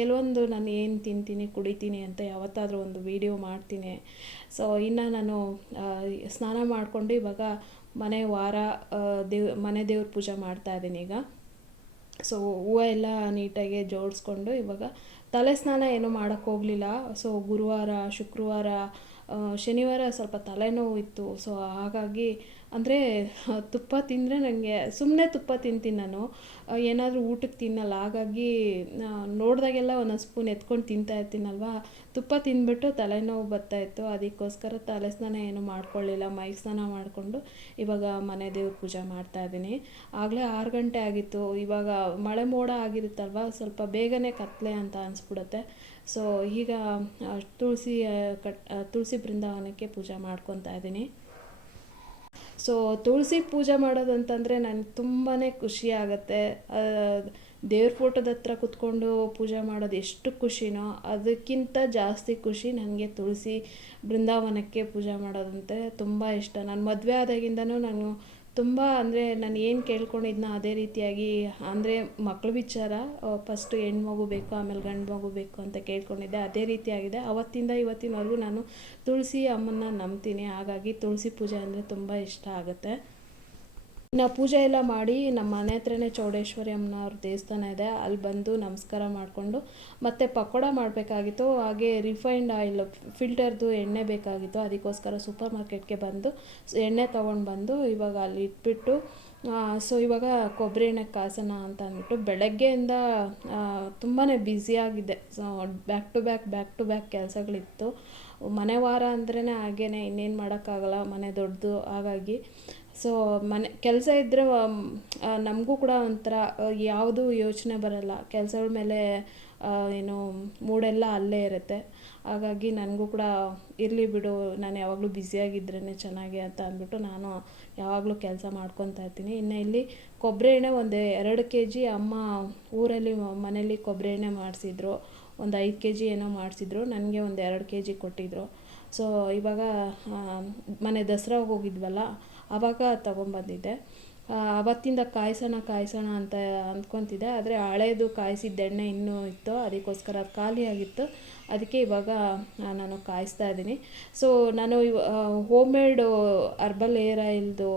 ಕೆಲವೊಂದು ನಾನು ಏನು ತಿಂತೀನಿ, ಕುಡಿತೀನಿ ಅಂತ ಯಾವತ್ತಾದರೂ ಒಂದು ವಿಡಿಯೋ ಮಾಡ್ತೀನಿ. ಸೊ ಇನ್ನು ನಾನು ಸ್ನಾನ ಮಾಡಿಕೊಂಡು ಇವಾಗ ಮನೆ ವಾರ ದೇವ್, ಮನೆ ದೇವ್ರ ಪೂಜೆ ಮಾಡ್ತಾ ಇದ್ದೀನಿ ಈಗ. ಸೊ ಹೂವು ಎಲ್ಲ ನೀಟಾಗಿ ಜೋಡಿಸ್ಕೊಂಡು ಇವಾಗ ತಲೆ ಸ್ನಾನ ಏನೂ ಮಾಡೋಕ್ಕೆ ಹೋಗಲಿಲ್ಲ. ಸೊ ಗುರುವಾರ, ಶುಕ್ರವಾರ ಶನಿವಾರ ಸ್ವಲ್ಪ ತಲೆನೋವು ಇತ್ತು. ಸೊ ಹಾಗಾಗಿ ಅಂದರೆ ತುಪ್ಪ ತಿಂದರೆ ನನಗೆ ಸುಮ್ಮನೆ ತುಪ್ಪ ತಿಂತೀನಿ ನಾನು. ಏನಾದರೂ ಊಟಕ್ಕೆ ತಿನ್ನಲ್ಲ. ಹಾಗಾಗಿ ನೋಡಿದಾಗೆಲ್ಲ ಒಂದೊಂದು ಸ್ಪೂನ್ ಎತ್ಕೊಂಡು ತಿಂತಾ ಇರ್ತೀನಲ್ವಾ? ತುಪ್ಪ ತಿಂದ್ಬಿಟ್ಟು ತಲೆನೋವು ಬರ್ತಾಯಿತ್ತು ಅದಕ್ಕೋಸ್ಕರ ತಲೆ ಸ್ನಾನ ಏನು ಮಾಡ್ಕೊಳ್ಳಿಲ್ಲ. ಮೈ ಸ್ನಾನ ಮಾಡಿಕೊಂಡು ಇವಾಗ ಮನೆ ದೇವ್ರ ಪೂಜೆ ಮಾಡ್ತಾ ಇದ್ದೀನಿ. ಆಗಲೇ ಆರು ಗಂಟೆ ಆಗಿತ್ತು. ಇವಾಗ ಮಳೆ ಮೋಡ ಆಗಿರುತ್ತಲ್ವ? ಸ್ವಲ್ಪ ಬೇಗನೆ ಕತ್ತಲೆ ಅಂತ ಅನಿಸ್ಬಿಡುತ್ತೆ. ಸೊ ಈಗ ತುಳಸಿ ಕಟ್ ತುಳಸಿ ಬೃಂದಾವನಕ್ಕೆ ಪೂಜೆ ಮಾಡ್ಕೊತಾ ಇದ್ದೀನಿ. ಸೊ ತುಳಸಿ ಪೂಜೆ ಮಾಡೋದಂತಂದರೆ ನನಗೆ ತುಂಬಾ ಖುಷಿ ಆಗುತ್ತೆ. ದೇವ್ರ ಫೋಟೋದ ಹತ್ರ ಕುತ್ಕೊಂಡು ಪೂಜೆ ಮಾಡೋದು ಎಷ್ಟು ಖುಷಿನೋ ಅದಕ್ಕಿಂತ ಜಾಸ್ತಿ ಖುಷಿ ನನಗೆ ತುಳಸಿ ಬೃಂದಾವನಕ್ಕೆ ಪೂಜೆ ಮಾಡೋದಂತೆ ತುಂಬ ಇಷ್ಟ. ನಾನು ಮದುವೆ ಆದಾಗಿಂದನೂ ನಾನು ತುಂಬ ಅಂದರೆ ನಾನು ಏನು ಕೇಳ್ಕೊಂಡಿದ್ನೋ ಅದೇ ರೀತಿಯಾಗಿ, ಅಂದರೆ ಮಕ್ಳ ವಿಚಾರ ಫಸ್ಟ್ ಹೆಣ್ಮಗು ಬೇಕು, ಆಮೇಲೆ ಗಂಡು ಮಗು ಬೇಕು ಅಂತ ಕೇಳ್ಕೊಂಡಿದ್ದೆ. ಅದೇ ರೀತಿಯಾಗಿದೆ. ಅವತ್ತಿಂದ ಇವತ್ತಿನವರೆಗೂ ನಾನು ತುಳಸಿ ಅಮ್ಮನ್ನ ನಂಬ್ತೀನಿ. ಹಾಗಾಗಿ ತುಳಸಿ ಪೂಜೆ ಅಂದರೆ ತುಂಬ ಇಷ್ಟ ಆಗುತ್ತೆ. ನಾವು ಪೂಜೆ ಎಲ್ಲ ಮಾಡಿ ನಮ್ಮ ಮನೆ ಹತ್ರನೇ ಚೌಡೇಶ್ವರಿ ಅಮ್ಮನವ್ರ ದೇವಸ್ಥಾನ ಇದೆ. ಅಲ್ಲಿ ಬಂದು ನಮಸ್ಕಾರ ಮಾಡಿಕೊಂಡು ಮತ್ತೆ ಪಕೋಡ ಮಾಡಬೇಕಾಗಿತ್ತು. ಹಾಗೆ ರಿಫೈನ್ಡ್ ಆಯಿಲ್ ಫಿಲ್ಟರ್ದು ಎಣ್ಣೆ ಬೇಕಾಗಿತ್ತು. ಅದಕ್ಕೋಸ್ಕರ ಸೂಪರ್ ಮಾರ್ಕೆಟ್ಗೆ ಬಂದು ಎಣ್ಣೆ ತೊಗೊಂಡು ಬಂದು ಇವಾಗ ಅಲ್ಲಿ ಇಟ್ಬಿಟ್ಟು ಸೊ ಇವಾಗ ಕೊಬ್ಬರಿ ಎಣ್ಣೆ ಕಾಸೋಣ ಅಂತ ಅಂದ್ಬಿಟ್ಟು ಬೆಳಗ್ಗೆಯಿಂದ ತುಂಬಾ ಬ್ಯುಸಿಯಾಗಿದೆ so back to back back to back ಕೆಲಸಗಳಿತ್ತು. ಮನೆ ವಾರ ಅಂದ್ರೇ ಹಾಗೇ ಇನ್ನೇನು ಮಾಡೋಕ್ಕಾಗಲ್ಲ, ಮನೆ ದೊಡ್ಡದು, ಹಾಗಾಗಿ. ಸೊ ಮನೆ, ಕೆಲಸ ಇದ್ದರೆ ನಮಗೂ ಕೂಡ ಒಂಥರ ಯಾವುದು ಯೋಚನೆ ಬರಲ್ಲ. ಕೆಲಸಗಳ ಮೇಲೆ ಏನು, ಮೂಡೆಲ್ಲ ಅಲ್ಲೇ ಇರುತ್ತೆ. ಹಾಗಾಗಿ ನನಗೂ ಕೂಡ ಇರಲಿ ಬಿಡು, ನಾನು ಯಾವಾಗಲೂ ಬ್ಯುಸಿಯಾಗಿದ್ರೇ ಚೆನ್ನಾಗಿ ಅಂತ ಅಂದ್ಬಿಟ್ಟು ನಾನು ಯಾವಾಗಲೂ ಕೆಲಸ ಮಾಡ್ಕೊತಾ ಇರ್ತೀನಿ. ಇನ್ನು ಇಲ್ಲಿ ಕೊಬ್ಬರಿ ಎಣ್ಣೆ ಒಂದು, ಎರಡು ಕೆ ಜಿ ಅಮ್ಮ ಊರಲ್ಲಿ ಮನೇಲಿ ಕೊಬ್ಬರಿ ಎಣ್ಣೆ ಮಾಡಿಸಿದ್ರು. ಒಂದು ಐದು ಕೆ ಜಿ ಏನೋ ಮಾಡಿಸಿದ್ರು ನನಗೆ ಒಂದು ಎರಡು ಕೆ ಜಿ ಕೊಟ್ಟಿದ್ರು. ಸೊ ಇವಾಗ ಆ, ಮನೆ ದಸರಾಗೆ ಹೋಗಿದ್ವಲ್ಲ ಆವಾಗ ತೊಗೊಂಬಂದಿದ್ದೆ. ಅವತ್ತಿಂದ ಕಾಯಿಸೋಣ ಕಾಯಿಸೋಣ ಅಂತ ಅಂದ್ಕೊತಿದ್ದೆ ಆದರೆ ಹಳೇದು ಕಾಯಿಸಿದ್ದ ಎಣ್ಣೆ ಇನ್ನೂ ಇತ್ತು ಅದಕ್ಕೋಸ್ಕರ ಅದು ಖಾಲಿಯಾಗಿತ್ತು ಅದಕ್ಕೆ ಇವಾಗ ನಾನು ಕಾಯಿಸ್ತಾ ಇದ್ದೀನಿ. ಸೊ ನಾನು ಹೋಮ್ ಮೇಡ್ ಅರ್ಬಲ್ ಏರ್ ಆಯಿಲ್ದು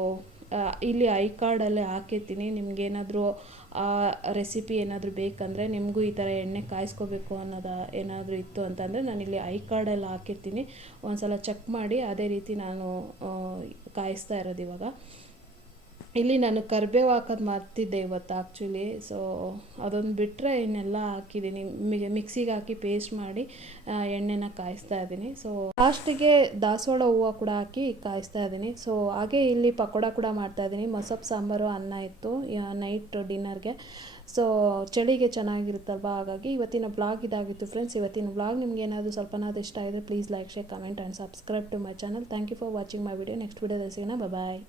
ಇಲ್ಲಿ ಐ ಕಾರ್ಡಲ್ಲೇ ಹಾಕಿರ್ತೀನಿ. ನಿಮ್ಗೇನಾದರೂ ಆ ರೆಸಿಪಿ ಏನಾದರೂ ಬೇಕಂದರೆ ನಿಮಗೂ ಈ ಥರ ಎಣ್ಣೆ ಕಾಯಿಸ್ಕೋಬೇಕು ಅನ್ನೋದು ಏನಾದರೂ ಇತ್ತು ಅಂತಂದರೆ ನಾನಿಲ್ಲಿ ಐ ಕಾರ್ಡೆಲ್ಲ ಹಾಕಿರ್ತೀನಿ. ಒಂದು ಸಲ ಚೆಕ್ ಮಾಡಿ ಅದೇ ರೀತಿ ನಾನು ಕಾಯಿಸ್ತಾ ಇರೋದು ಇವಾಗ. ಇಲ್ಲಿ ನಾನು ಕರಿಬೇವು ಹಾಕೋದು ಮರ್ತಿದ್ದೆ ಇವತ್ತು ಆ್ಯಕ್ಚುಲಿ ಸೊ ಅದೊಂದು ಬಿಟ್ಟರೆ ಇನ್ನೆಲ್ಲ ಹಾಕಿದ್ದೀನಿ ಮಿಕ್ಸಿಗೆ ಹಾಕಿ ಪೇಸ್ಟ್ ಮಾಡಿ ಎಣ್ಣೆನ ಕಾಯಿಸ್ತಾ ಇದ್ದೀನಿ ಸೊ ಲಾಸ್ಟಿಗೆ ದಾಸವಾಳ ಹೂವು ಕೂಡ ಹಾಕಿ ಕಾಯಿಸ್ತಾ ಇದ್ದೀನಿ ಸೊ ಹಾಗೆ ಇಲ್ಲಿ ಪಕೋಡ ಕೂಡ ಮಾಡ್ತಾ ಇದ್ದೀನಿ ಮೊಸಪ್ಪು ಸಾಂಬಾರು, ಅನ್ನ ಇತ್ತು ನೈಟ್ ಡಿನ್ನರ್ಗೆ ಸೊ ಚಳಿಗೆ ಚೆನ್ನಾಗಿರುತ್ತಲ್ವ? ಹಾಗಾಗಿ ಇವತ್ತಿನ ಬ್ಲಾಗ್ ಇದಾಗಿತ್ತು ಫ್ರೆಂಡ್ಸ್ ಇವತ್ತಿನ ಬ್ಲಾಗ್ ನಿಮ್ಗೆ ಏನಾದರೂ ಸ್ವಲ್ಪನಾದ್ರು ಇಷ್ಟ ಆಗಿದ್ರೆ please like share comment and subscribe to my channel thank you for watching my video next ವಿಡಿಯೋದಲ್ಲಿ ಸಿಗೋಣ. ಬಾಯ್